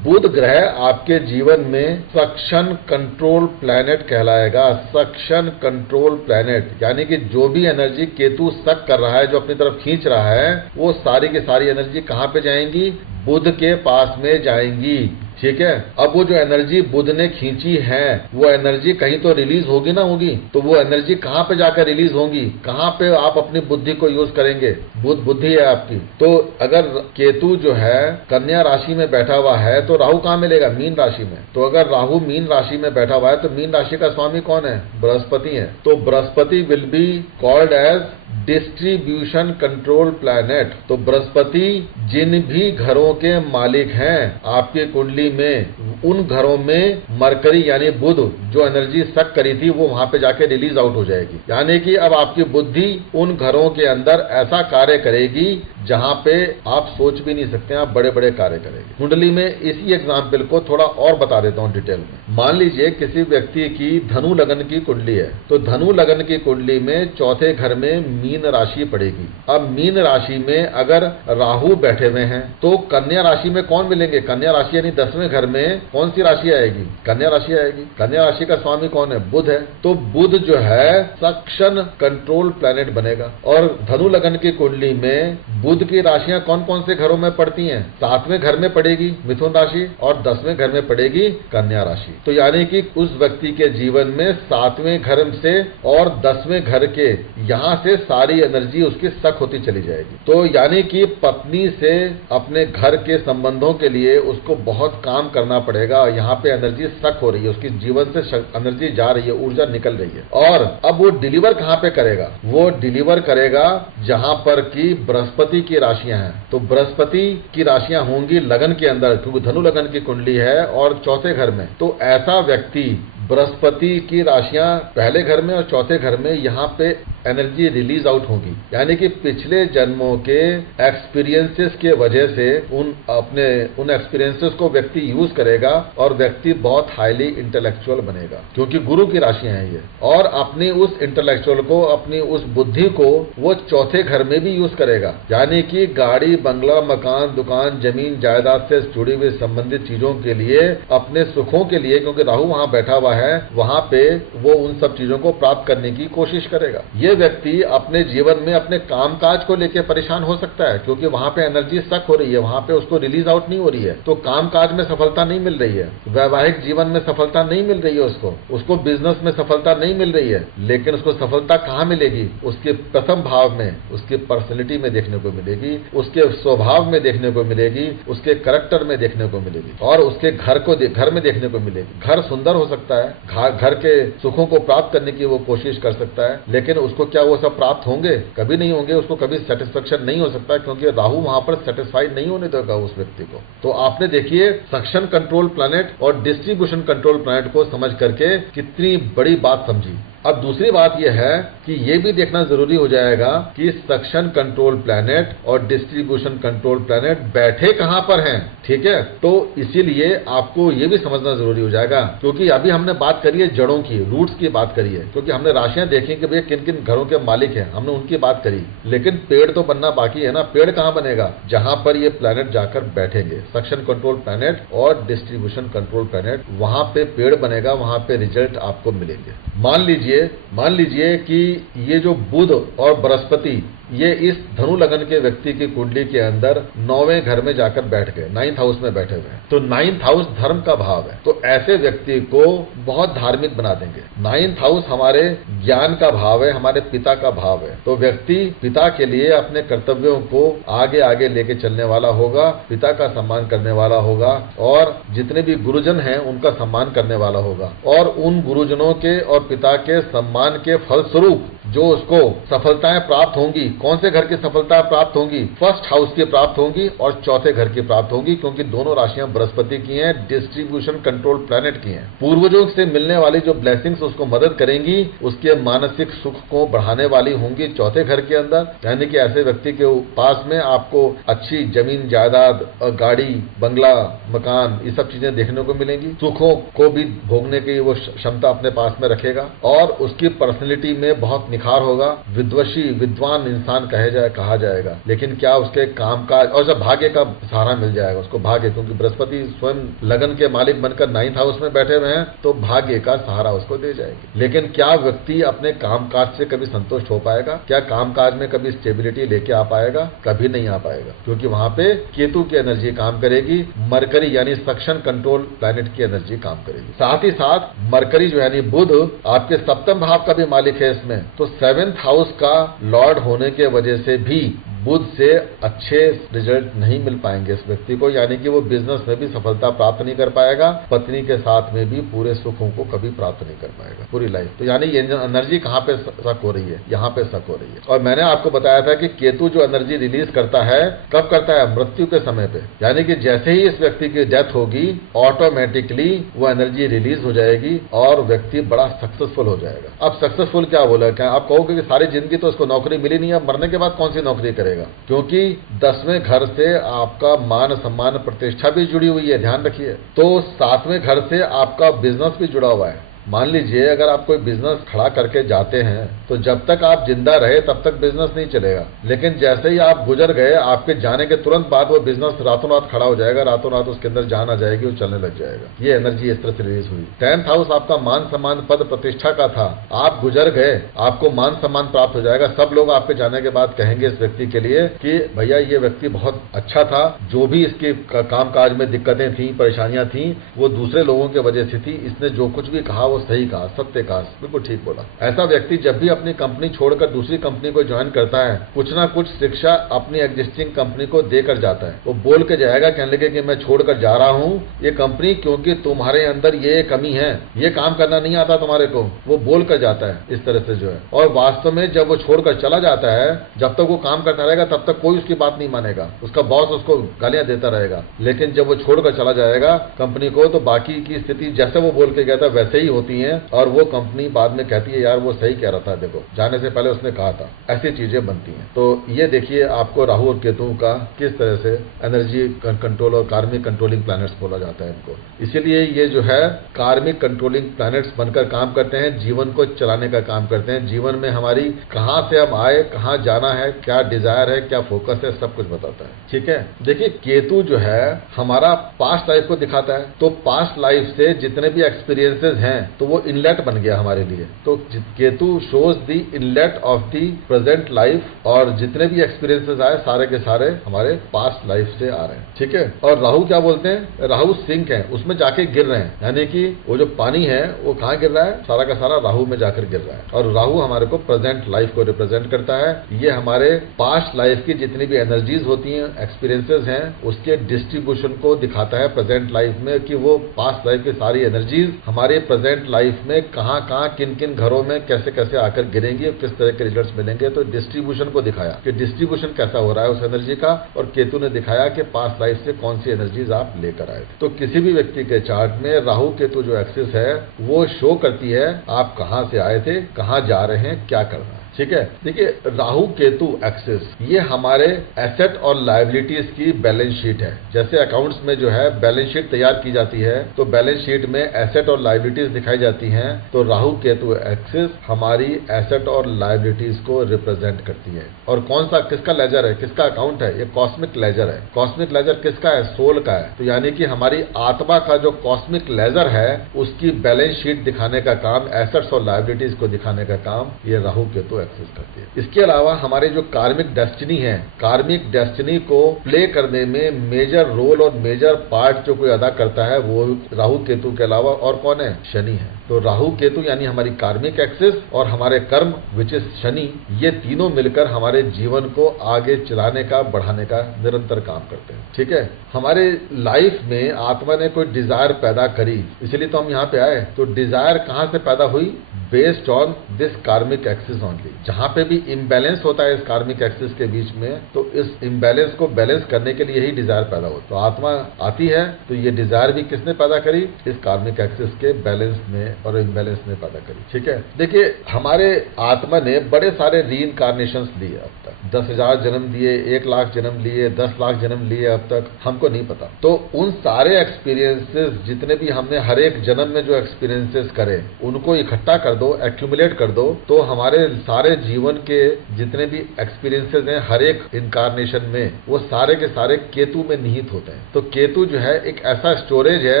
बुध ग्रह आपके जीवन में सक्शन कंट्रोल प्लैनेट कहलाएगा। सक्शन कंट्रोल प्लैनेट, यानी कि जो भी एनर्जी केतु सक कर रहा है, जो अपनी तरफ खींच रहा है, वो सारी की सारी एनर्जी कहां पे जाएंगी? बुध के पास में जाएंगी, ठीक है। अब वो जो एनर्जी बुध ने खींची है, वो एनर्जी कहीं तो रिलीज होगी ना होगी, तो वो एनर्जी कहां पे जाकर रिलीज होगी? कहां पे आप अपनी बुद्धि को यूज करेंगे? बुद्धि है आपकी। तो अगर केतु जो है कन्या राशि में बैठा हुआ है, तो राहु कहां मिलेगा? मीन राशि में। तो अगर राहु मीन राशि में बैठा हुआ है, तो मीन राशि का स्वामी कौन है? बृहस्पति है। तो Brihaspati will be called as distribution control planet. तो बृहस्पति जिन भी घरों के मालिक हैं आपके कुंडली में, उन घरों में मरकरी यानी बुध जो एनर्जी सक करी थी, वो वहां पे जाके रिलीज आउट हो जाएगी। यानी कि अब आपकी बुद्धि उन घरों के अंदर ऐसा कार्य करेगी जहां पे आप सोच भी नहीं सकते, आप बड़े बड़े कार्य करेंगे। कुंडली में इसी एग्जाम्पल को थोड़ा और बता देता हूं डिटेल में। मान लीजिए किसी व्यक्ति की धनु लगन की कुंडली है, तो धनु लगन की कुंडली में चौथे घर में मीन राशि पड़ेगी। अब मीन राशि में अगर राहु बैठे हुए हैं, तो कन्या राशि में कौन मिलेंगे? कन्या राशि यानी 10वें घर में कौन सी राशि आएगी? कन्या राशि आएगी। कन्या राशि का स्वामी कौन है? बुध है। तो बुध जो है सक्शन कंट्रोल प्लैनेट बनेगा। और धनु लगन की कुंडली में बुध की राशियां कौन कौन से घरों में पड़ती हैं? 7वें घर में पड़ेगी मिथुन राशि और 10वें घर में पड़ेगी कन्या राशि। तो यानी कि उस व्यक्ति के जीवन में 7वें घर से और 10वें घर के यहां से सारी एनर्जी उसकी सक होती चली जाएगी। तो यानी कि पत्नी से अपने घर के संबंधों के लिए उसको बहुत काम करना पड़ेगा। यहाँ पे एनर्जी सक हो रही है, उसकी जीवन से एनर्जी जा रही है, ऊर्जा निकल रही है। और अब वो डिलीवर कहाँ पे करेगा? वो डिलीवर करेगा जहां पर की बृहस्पति की राशियां हैं। तो बृहस्पति की राशियां होंगी लगन के अंदर, क्योंकि धनु लगन की कुंडली है और चौथे घर में। तो ऐसा व्यक्ति बृहस्पति की राशियां पहले घर में और चौथे घर में यहाँ पे एनर्जी रिलीज आउट होगी, यानी कि पिछले जन्मों के एक्सपीरियंसेस के वजह से उन एक्सपीरियंसेस को व्यक्ति यूज करेगा और व्यक्ति बहुत हाईली इंटेलेक्चुअल बनेगा, क्योंकि गुरु की राशियां हैं ये। और अपनी उस इंटेलेक्चुअल को, अपनी उस बुद्धि को वो चौथे घर में भी यूज करेगा, यानी कि गाड़ी, बंगला, मकान, दुकान, जमीन, जायदाद से जुड़ी हुई संबंधित चीजों के लिए, अपने सुखों के लिए, क्योंकि राहु वहां बैठा हुआ है, वहां पे वो उन सब चीजों को प्राप्त करने की कोशिश करेगा। ये व्यक्ति अपने जीवन में अपने कामकाज को लेकर परेशान हो सकता है, क्योंकि वहां पे एनर्जी स्टक हो रही है, वहां पे उसको रिलीज आउट नहीं हो रही है, तो कामकाज में सफलता नहीं मिल रही है, वैवाहिक जीवन में सफलता नहीं मिल रही है, उसको बिजनेस में सफलता नहीं मिल रही है। लेकिन उसको सफलता कहां मिलेगी? उसके प्रथम भाव में, उसकी पर्सनैलिटी में देखने को मिलेगी, उसके स्वभाव में देखने को मिलेगी, उसके कैरेक्टर में देखने को मिलेगी, और उसके घर में देखने को मिलेगी। घर सुंदर हो सकता है, घर के सुखों को प्राप्त करने की वो कोशिश कर सकता है, लेकिन उसको क्या वो सब प्राप्त होंगे? कभी नहीं होंगे। उसको कभी सेटिस्फेक्शन नहीं हो सकता, क्योंकि राहु वहां पर सेटिस्फाइड नहीं होने देगा उस व्यक्ति को। तो आपने देखिए सक्शन कंट्रोल प्लैनेट और डिस्ट्रीब्यूशन कंट्रोल प्लैनेट को समझ करके कितनी बड़ी बात समझी। अब दूसरी बात यह है कि यह भी देखना जरूरी हो जाएगा कि सक्शन कंट्रोल प्लैनेट और डिस्ट्रीब्यूशन कंट्रोल प्लैनेट बैठे कहां पर हैं, ठीक है? तो इसीलिए आपको यह भी समझना जरूरी हो जाएगा, क्योंकि अभी हमने बात करी है जड़ों की, रूट्स की बात करी है, क्योंकि हमने राशियां देखी कि भैया किन किन घरों के मालिक हैं, हमने उनकी बात करी, लेकिन पेड़ तो बनना बाकी है ना। पेड़ कहां बनेगा? जहां पर ये प्लैनेट जाकर बैठेंगे, सक्शन कंट्रोल प्लैनेट और डिस्ट्रीब्यूशन कंट्रोल प्लैनेट, वहां पे पेड़ बनेगा, वहां पे रिजल्ट आपको मिलेंगे। मान लीजिए कि ये जो बुध और बृहस्पति ये इस धनु लगन के व्यक्ति की कुंडली के अंदर 9वें घर में जाकर बैठ गए, 9th हाउस में बैठे हुए हैं, तो 9th हाउस धर्म का भाव है, तो ऐसे व्यक्ति को बहुत धार्मिक बना देंगे। 9th हाउस हमारे ज्ञान का भाव है, हमारे पिता का भाव है, तो व्यक्ति पिता के लिए अपने कर्तव्यों को आगे आगे लेके चलने वाला होगा, पिता का सम्मान करने वाला होगा, और जितने भी गुरुजन हैं उनका सम्मान करने वाला होगा, और उन गुरुजनों के और पिता के सम्मान के फलस्वरूप जो उसको सफलताएं प्राप्त होंगी, कौन से घर की सफलता प्राप्त होंगी? फर्स्ट हाउस की प्राप्त होंगी और चौथे घर की प्राप्त होंगी, क्योंकि दोनों राशियां बृहस्पति की हैं, डिस्ट्रीब्यूशन कंट्रोल प्लैनेट की हैं। पूर्वजों से मिलने वाली जो ब्लेसिंग्स उसको मदद करेंगी, उसके मानसिक सुख को बढ़ाने वाली होंगी चौथे घर के अंदर, यानी कि ऐसे व्यक्ति के पास में आपको अच्छी जमीन, जायदाद, गाड़ी, बंगला, मकान, ये सब चीजें देखने को मिलेंगी। सुखों को भी भोगने की वो क्षमता अपने पास में रखेगा, और उसकी पर्सनैलिटी में बहुत निखार होगा, विद्वशी विद्वान इंसान कहा जाएगा। लेकिन क्या उसके कामकाज और जब भाग्य का सहारा मिल जाएगा उसको, भाग्य, क्योंकि बृहस्पति स्वयं लगन के मालिक बनकर 9th हाउस में बैठे हुए हैं, तो भाग्य का सहारा उसको दे जाएगी। लेकिन क्या व्यक्ति अपने कामकाज से कभी संतुष्ट हो पाएगा? क्या कामकाज में कभी स्टेबिलिटी लेके आ पाएगा? कभी नहीं आ पाएगा, क्योंकि वहां पे केतु की एनर्जी काम करेगी, मरकरी यानी सक्शन कंट्रोल प्लैनेट की एनर्जी काम करेगी। साथ ही साथ मरकरी जो यानी बुध आपके सप्तम भाव का भी मालिक है इसमें, तो 7th हाउस का लॉर्ड होने के वजह से भी बुध से अच्छे रिजल्ट नहीं मिल पाएंगे इस व्यक्ति को, यानी कि वो बिजनेस में भी सफलता प्राप्त नहीं कर पाएगा, पत्नी के साथ में भी पूरे सुखों को कभी प्राप्त नहीं कर पाएगा पूरी लाइफ। तो यानी ये एनर्जी कहां पे शक हो रही है? यहाँ पे शक हो रही है। और मैंने आपको बताया था कि केतु जो एनर्जी रिलीज करता है, कब करता है? मृत्यु के समय पे, यानी कि जैसे ही इस व्यक्ति की डेथ होगी ऑटोमेटिकली वो एनर्जी रिलीज हो जाएगी और व्यक्ति बड़ा सक्सेसफुल हो जाएगा। अब सक्सेसफुल क्या बोला? क्या आप कहोगे कि सारी जिंदगी तो उसको नौकरी मिली नहीं, अब मरने के बाद कौन सी नौकरी करेगा? क्योंकि 10वें घर से आपका मान सम्मान प्रतिष्ठा भी जुड़ी हुई है, ध्यान रखिए। तो 7वें घर से आपका बिजनेस भी जुड़ा हुआ है। मान लीजिए अगर आप कोई बिजनेस खड़ा करके जाते हैं, तो जब तक आप जिंदा रहे तब तक बिजनेस नहीं चलेगा, लेकिन जैसे ही आप गुजर गए, आपके जाने के तुरंत बाद वो बिजनेस रातों रात खड़ा हो जाएगा, रातों रात उसके अंदर जान आ जाएगी, वो चलने लग जाएगा। ये एनर्जी इस तरह से रिलीज हुई। 10th हाउस आपका मान सम्मान पद प्रतिष्ठा का था, आप गुजर गए, आपको मान सम्मान प्राप्त हो जाएगा। सब लोग आपके जाने के बाद कहेंगे इस व्यक्ति के लिए कि भैया ये व्यक्ति बहुत अच्छा था, जो भी इसके कामकाज में दिक्कतें थी, परेशानियां थी, वो दूसरे लोगों की वजह से थी, इसने जो कुछ भी कहा वो सही कहा, सत्य कहा, बिल्कुल ठीक बोला। ऐसा व्यक्ति जब भी अपनी कंपनी छोड़कर दूसरी कंपनी को ज्वाइन करता है, कुछ ना कुछ शिक्षा अपनी एग्जिस्टिंग कंपनी को देकर जाता है। वो बोल के जाएगा, कहने लगे कि मैं छोड़कर जा रहा हूं ये कंपनी, क्योंकि तुम्हारे अंदर ये कमी है, ये काम करना नहीं आता तुम्हारे को, वो बोल कर जाता है इस तरह से जो है। और वास्तव में जब वो छोड़कर चला जाता है, जब तक वो काम करता रहेगा तब तक कोई उसकी बात नहीं मानेगा, उसका बॉस उसको गालियां देता रहेगा। लेकिन जब वो छोड़कर चला जाएगा कंपनी को, तो बाकी की स्थिति जैसे वो बोल के गया था वैसे ही होती हैं और वो कंपनी बाद में कहती है यार वो सही कह रहा था, देखो जाने से पहले उसने कहा था, ऐसी चीजें बनती हैं। तो ये देखिए आपको राहु और केतु का किस तरह से एनर्जी कंट्रोल और कार्मिक कंट्रोलिंग प्लैनेट्स बोला जाता है इनको। इसीलिए ये जो है कार्मिक कंट्रोलिंग प्लैनेट्स बनकर काम करते हैं, जीवन को चलाने का काम करते हैं। जीवन में हमारी कहां से हम आए, कहां जाना है, क्या डिजायर है, क्या फोकस है, सब कुछ बताता है। ठीक है, देखिए केतु जो है हमारा पास्ट लाइफ को दिखाता है। तो पास्ट लाइफ से जितने भी एक्सपीरियंसेस हैं तो वो इनलेट बन गया हमारे लिए। तो Ketu shows the inlet of the present life, और जितने भी एक्सपीरियंसेस आए सारे के सारे हमारे पास्ट लाइफ से आ रहे हैं। ठीक है, और राहु क्या बोलते हैं, राहु सिंक है, उसमें जाके गिर रहे हैं, यानी कि वो जो पानी है वो कहां गिर रहा है, सारा का सारा राहु में जाकर गिर रहा है। और राहु हमारे को प्रेजेंट लाइफ को रिप्रेजेंट करता है। ये हमारे पास्ट लाइफ की जितनी भी एनर्जीज होती हैं, एक्सपीरियंसेस हैं, उसके डिस्ट्रीब्यूशन को दिखाता है प्रेजेंट लाइफ में, कि वो पास्ट लाइफ की सारी एनर्जीज हमारे प्रेजेंट लाइफ में कहां कहां किन किन घरों में कैसे कैसे आकर गिरेंगी और किस तरह के रिजल्ट्स मिलेंगे। तो डिस्ट्रीब्यूशन को दिखाया कि डिस्ट्रीब्यूशन कैसा हो रहा है उस एनर्जी का, और केतु ने दिखाया कि पास्ट लाइफ से कौन सी एनर्जीज आप लेकर आए थे। तो किसी भी व्यक्ति के चार्ट में राहु केतु जो एक्सिस है वो शो करती है आप कहां से आए थे, कहां जा रहे हैं, क्या करना है। ठीक है, देखिए राहु केतु एक्सिस ये हमारे एसेट और लायबिलिटीज की बैलेंस शीट है। जैसे अकाउंट्स में जो है बैलेंस शीट तैयार की जाती है तो बैलेंस शीट में एसेट और लायबिलिटीज दिखाई जाती हैं। तो राहु केतु एक्सिस हमारी एसेट और लायबिलिटीज को रिप्रेजेंट करती है। और कौन सा किसका लेजर है, किसका अकाउंट है, ये कॉस्मिक लेजर है। कॉस्मिक लेजर किसका है, सोल का है। तो यानी कि हमारी आत्मा का जो कॉस्मिक लेजर है उसकी बैलेंस शीट दिखाने का काम, एसेट्स और लायबिलिटीज को दिखाने का काम ये राहु केतु एक्सेस करती है। इसके अलावा हमारे जो कार्मिक डेस्टिनी है, कार्मिक डेस्टिनी को प्ले करने में मेजर रोल और मेजर पार्ट जो कोई अदा करता है वो राहु केतु के अलावा और कौन है, शनि है। तो राहु केतु यानी हमारी कार्मिक एक्सिस और हमारे कर्म विच इज शनि, ये तीनों मिलकर हमारे जीवन को आगे चलाने का, बढ़ाने का निरंतर काम करते हैं। ठीक है, हमारे लाइफ में आत्मा ने कोई डिजायर पैदा करी, इसलिए तो हम यहाँ पे आए। तो डिजायर कहां से पैदा हुई, बेस्ड ऑन दिस कार्मिक एक्सिस ओनली। जहां पे भी इम्बैलेंस होता है इस कार्मिक एक्सिस के बीच में, तो इस इम्बैलेंस को बैलेंस करने के लिए ही डिजायर पैदा होता है। तो आत्मा आती है तो ये डिजायर भी किसने पैदा करी, इस कार्मिक एक्सिस के बैलेंस ने और इम्बैलेंस ने पैदा करी। ठीक है, देखिए हमारे आत्मा ने बड़े सारे रीइंकार्नेशंस लिए, अब तक 10,000 जन्म दिए, 1 लाख जन्म लिए, 10 लाख जन्म लिए, अब तक हमको नहीं पता। तो उन सारे एक्सपीरियंसेस जितने भी हमने हर एक जन्म में जो एक्सपीरियंसेस करे उनको इकट्ठा कर दो, एक्यूमुलेट कर दो, तो हमारे सारे जीवन के जितने भी एक्सपीरियंसेस हैं हर एक इनकारनेशन में, वो सारे के सारे केतु में निहित होते हैं। तो केतु जो है एक ऐसा स्टोरेज है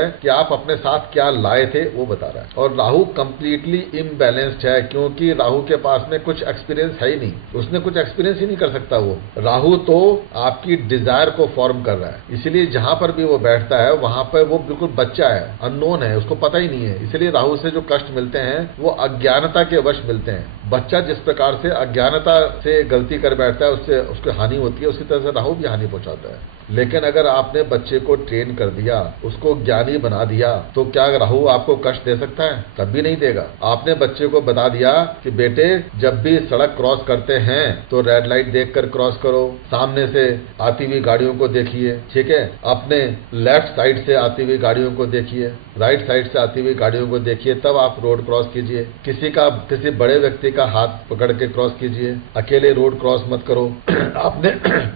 कि आप अपने साथ क्या लाए थे वो बता रहा है। और राहु कंप्लीटली इम्बैलेंस्ड है, क्योंकि राहु के पास में कुछ एक्सपीरियंस है ही नहीं, उसने कुछ एक्सपीरियंस ही नहीं कर सकता। वो राहु तो आपकी डिजायर को फॉर्म कर रहा है, इसलिए जहां पर भी वो बैठता है वहां पर वो बिल्कुल बच्चा है, अननोन है, उसको पता ही नहीं है। इसलिए राहु से जो कष्ट मिलते हैं वो अज्ञानता के वश मिलते हैं। बच्चा जिस प्रकार से अज्ञानता से गलती कर बैठता है उससे उसको हानि होती है, उसी तरह से राहु भी हानि पहुंचाता है। लेकिन अगर आपने बच्चे को ट्रेन कर दिया, उसको ज्ञानी बना दिया, तो क्या राहु आपको कष्ट दे सकता है? कभी नहीं देगा। आपने बच्चे को बता दिया कि बेटे जब भी सड़क क्रॉस करते हैं तो रेड लाइट देखकर क्रॉस करो, सामने से आती हुई गाड़ियों को देखिए, ठीक है, अपने लेफ्ट साइड से आती हुई गाड़ियों को देखिए, राइट साइड से आती हुई गाड़ियों को देखिए, तब आप रोड क्रॉस कीजिए। किसी बड़े व्यक्ति का हाथ पकड़ के क्रॉस कीजिए, अकेले रोड क्रॉस मत करो। आपने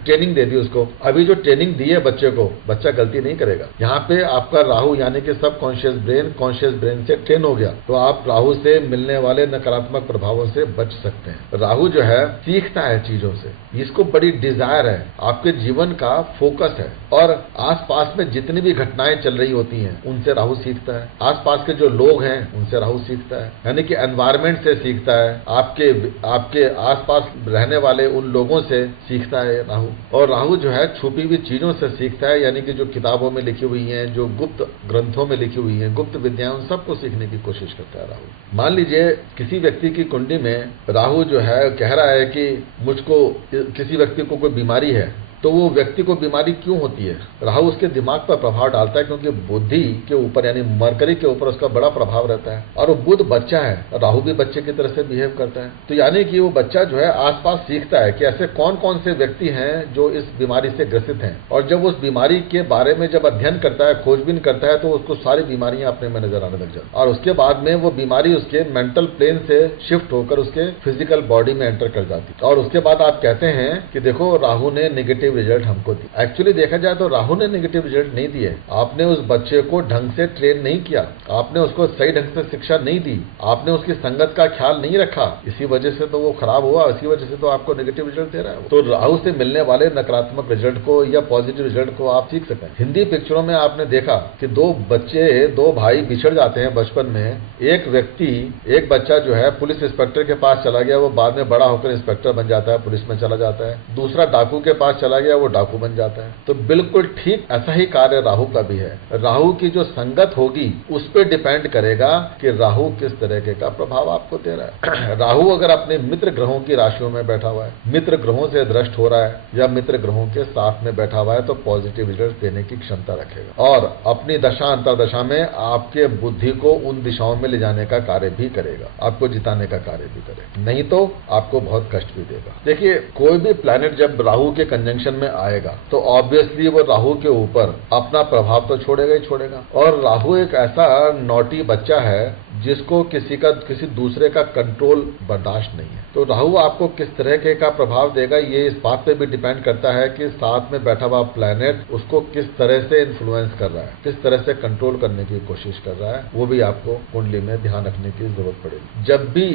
ट्रेनिंग दे दी उसको, अभी जो ट्रेनिंग दी है बच्चे को, बच्चा गलती नहीं करेगा। यहाँ पे आपका राहु यानी कि सब कॉन्शियस ब्रेन कॉन्शियस ब्रेन से ट्रेन हो गया, तो आप राहु से मिलने वाले नकारात्मक प्रभावों से बच सकते हैं। राहु जो है सीखता है चीजों से, इसको बड़ी डिजायर है, आपके जीवन का फोकस है, और आसपास में जितनी भी घटनाएं चल रही होती हैं उनसे राहु सीखता है। आसपास के जो लोग हैं उनसे राहु सीखता है, यानी कि एनवायरमेंट से सीखता है, आपके आसपास रहने वाले उन लोगों से सीखता है राहु। और राहु जो है छुपी हुई चीजों से सीखता है, यानी कि जो किताबों में लिखी हुई हैं, जो गुप्त ग्रंथों में लिखी हुई हैं, गुप्त विद्याएं, उन सबको सीखने की कोशिश करता है राहु। मान लीजिए किसी व्यक्ति की कुंडली में राहु जो है कह रहा है कि मुझको, किसी व्यक्ति को कोई बीमारी है, तो वो व्यक्ति को बीमारी क्यों होती है? राहु उसके दिमाग पर प्रभाव डालता है, क्योंकि बुद्धि के ऊपर यानी मरकरी के ऊपर उसका बड़ा प्रभाव रहता है। और वो बुध बच्चा है, राहु भी बच्चे की तरह से बिहेव करता है। तो यानी कि वो बच्चा जो है आसपास सीखता है कि ऐसे कौन कौन से व्यक्ति हैं जो इस बीमारी से ग्रसित हैं, और जब उस बीमारी के बारे में जब अध्ययन करता है, खोजबीन करता है, तो उसको सारी बीमारियां अपने में नजर आने लग जाती है। और उसके बाद में वो बीमारी उसके मेंटल प्लेन से शिफ्ट होकर उसके फिजिकल बॉडी में एंटर कर जाती है। और उसके बाद आप कहते हैं कि देखो राहु ने नेगेटिव रिजल्ट हमको दिया। एक्चुअली देखा जाए तो राहु ने नेगेटिव रिजल्ट नहीं दिए। आपने उस बच्चे को ढंग से ट्रेन नहीं किया, आपने उसको सही ढंग से शिक्षा नहीं दी, आपने उसकी संगत का ख्याल नहीं रखा, इसी वजह से तो वो खराब हुआ, इसी वजह से तो आपको नेगेटिव रिजल्ट दे रहा है। तो राहु से मिलने वाले नकारात्मक रिजल्ट को या पॉजिटिव रिजल्ट को आप सीख सकें। हिंदी पिक्चरों में आपने देखा कि दो भाई बिछड़ जाते हैं बचपन में। एक बच्चा जो है पुलिस इंस्पेक्टर के पास चला गया, वो बाद में बड़ा होकर इंस्पेक्टर बन जाता है, पुलिस में चला जाता है। दूसरा डाकू के पास चला गया, वो डाकू बन जाता है। तो बिल्कुल ठीक ऐसा ही कार्य राहु का भी है। राहु की जो संगत होगी उस पर डिपेंड करेगा कि राहु किस तरीके का प्रभाव आपको दे रहा है। राहु अगर अपने मित्र ग्रहों की राशियों में बैठा हुआ है, मित्र ग्रहों से दृष्ट हो रहा है या मित्र ग्रहों के साथ में बैठा हुआ है, तो पॉजिटिव रिजल्ट देने की क्षमता रखेगा और अपनी दशा अंतरदशा में आपके बुद्धि को उन दिशाओं में ले जाने का कार्य भी करेगा, आपको जिताने का कार्य भी करेगा। नहीं तो आपको बहुत कष्ट भी देगा। देखिए, कोई भी प्लैनेट जब राहु के कंजंक्शन में आएगा तो ऑब्वियसली वो राहु के ऊपर अपना प्रभाव तो छोड़ेगा ही छोड़ेगा। और राहु एक ऐसा नॉटी बच्चा है जिसको किसी दूसरे का कंट्रोल बर्दाश्त नहीं है। तो राहु आपको किस तरह के का प्रभाव देगा, ये इस बात पे भी डिपेंड करता है कि साथ में बैठा हुआ प्लैनेट उसको किस तरह से इन्फ्लुएंस कर रहा है, किस तरह से कंट्रोल करने की कोशिश कर रहा है, वो भी आपको कुंडली में ध्यान रखने की जरूरत पड़ेगी। जब भी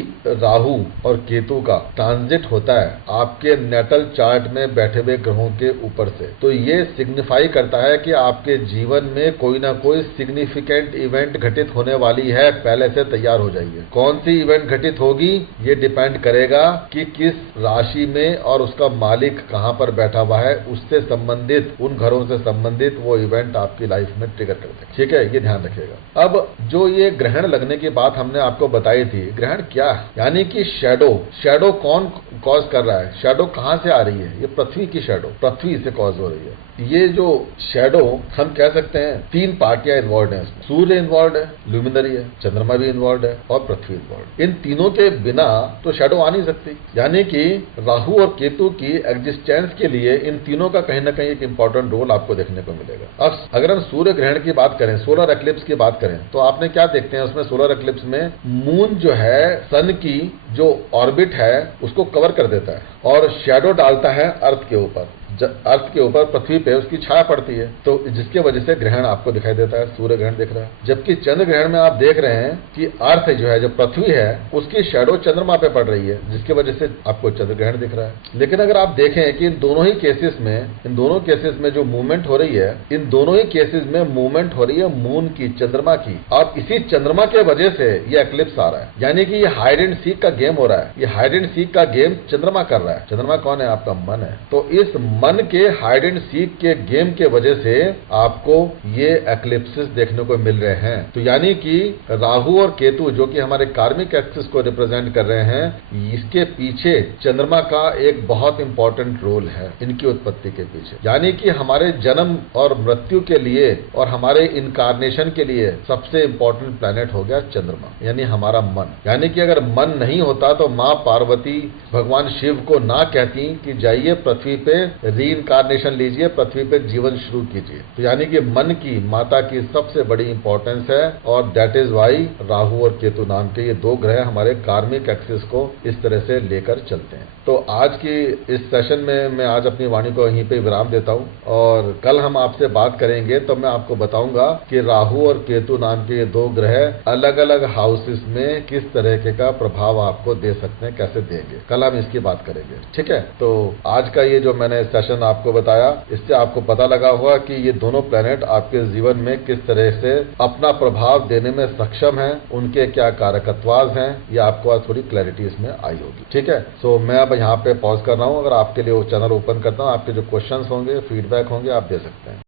राहु और केतु का ट्रांजिट होता है आपके नेटल चार्ट में बैठे हुए ग्रहों के ऊपर से, तो ये सिग्निफाई करता है कि आपके जीवन में कोई ना कोई सिग्निफिकेंट इवेंट घटित होने वाली है। पहले से तैयार हो जाइए। कौन सी इवेंट घटित होगी ये डिपेंड करेगा कि किस राशि में और उसका मालिक कहां पर बैठा हुआ है, उससे संबंधित, उन घरों से संबंधित वो इवेंट आपकी लाइफ में ट्रिगर करते हैं। ठीक है, ये ध्यान रखिएगा। अब जो ये ग्रहण लगने की बात हमने आपको बताई थी, ग्रहण क्या है, यानी कि शैडो कौन कॉज कर रहा है, शैडो कहां से आ रही है, ये पृथ्वी की शैडो, पृथ्वी से कॉज हो रही है। ये जो शैडो हम कह सकते हैं 3 पार्टियां इन्वॉल्व हैं। सूर्य इन्वॉल्व है, ल्यूमिनरी है, चंद्रमा भी इन्वॉल्व है और पृथ्वी इन्वॉल्व। इन तीनों के बिना तो शैडो आ नहीं सकती। यानी कि राहु और केतु की एग्जिस्टेंस के लिए इन तीनों का कहीं ना कहीं एक इंपॉर्टेंट रोल आपको देखने को मिलेगा। अब अगर हम सूर्य ग्रहण की बात करें, सोलर एक्लिप्स की बात करें, तो आपने क्या देखते हैं उसमें, सोलर एक्लिप्स में मून जो है सन की जो ऑर्बिट है उसको कवर कर देता है और शैडो डालता है अर्थ के ऊपर। अर्थ के ऊपर पृथ्वी पे उसकी छाया पड़ती है, तो जिसके वजह से ग्रहण आपको दिखाई देता है, सूर्य ग्रहण दिख रहा है। जबकि चंद्र ग्रहण में आप देख रहे हैं कि अर्थ जो है, जो पृथ्वी है, उसकी शैडो चंद्रमा पे पड़ रही है, जिसकी वजह से आपको चंद्र ग्रहण दिख रहा है। लेकिन अगर आप देखें कि इन दोनों केसेस में जो मूवमेंट हो रही है, इन दोनों ही केसेस में मूवमेंट हो रही है मून की, चंद्रमा की, और इसी चंद्रमा के वजह से ये एक्लिप्स आ रहा है। यानी कि ये हाइड एंड सीक का गेम हो रहा है। ये हाइड एंड सीक का गेम चंद्रमा कर रहा है। चंद्रमा कौन है? आपका मन है। तो इस मन के हाइड एंड सीक के गेम के वजह से आपको ये एक्लिप्सिस देखने को मिल रहे हैं। तो यानी कि राहु और केतु जो कि हमारे कार्मिक एक्सिस को रिप्रेजेंट कर रहे हैं, इसके पीछे चंद्रमा का एक बहुत इंपॉर्टेंट रोल है इनकी उत्पत्ति के पीछे। यानी कि हमारे जन्म और मृत्यु के लिए और हमारे इनकारनेशन के लिए सबसे इंपॉर्टेंट प्लैनेट हो गया चंद्रमा, यानी हमारा मन। यानी कि अगर मन नहीं होता तो मां पार्वती भगवान शिव को ना कहती कि जाइए पृथ्वी पे रीइनकार्नेशन लीजिए, पृथ्वी पे जीवन शुरू कीजिए। तो यानी कि मन की, माता की सबसे बड़ी इंपॉर्टेंस है और दैट इज वाई राहु और केतु नाम के ये 2 ग्रह हमारे कार्मिक एक्सिस को इस तरह से लेकर चलते हैं। तो आज की इस सेशन में मैं आज अपनी वाणी को यहीं पे विराम देता हूं और कल हम आपसे बात करेंगे तो मैं आपको बताऊंगा कि राहु और केतु नाम के ये 2 ग्रह अलग अलग हाउसेस में किस तरह का प्रभाव आपको दे सकते हैं, कैसे देंगे, कल हम इसकी बात करेंगे। ठीक है, तो आज का ये जो मैंने सेशन आपको बताया, इससे आपको पता लगा होगा कि ये दोनों प्लैनेट आपके जीवन में किस तरह से अपना प्रभाव देने में सक्षम हैं, उनके क्या कारकत्वाज हैं, ये आपको आज थोड़ी क्लैरिटी इसमें आई होगी। ठीक है, सो मैं अब यहाँ पे पॉज कर रहा हूँ। अगर आपके लिए वो चैनल ओपन करता हूँ, आपके जो क्वेश्चंस होंगे, फीडबैक होंगे, आप दे सकते हैं।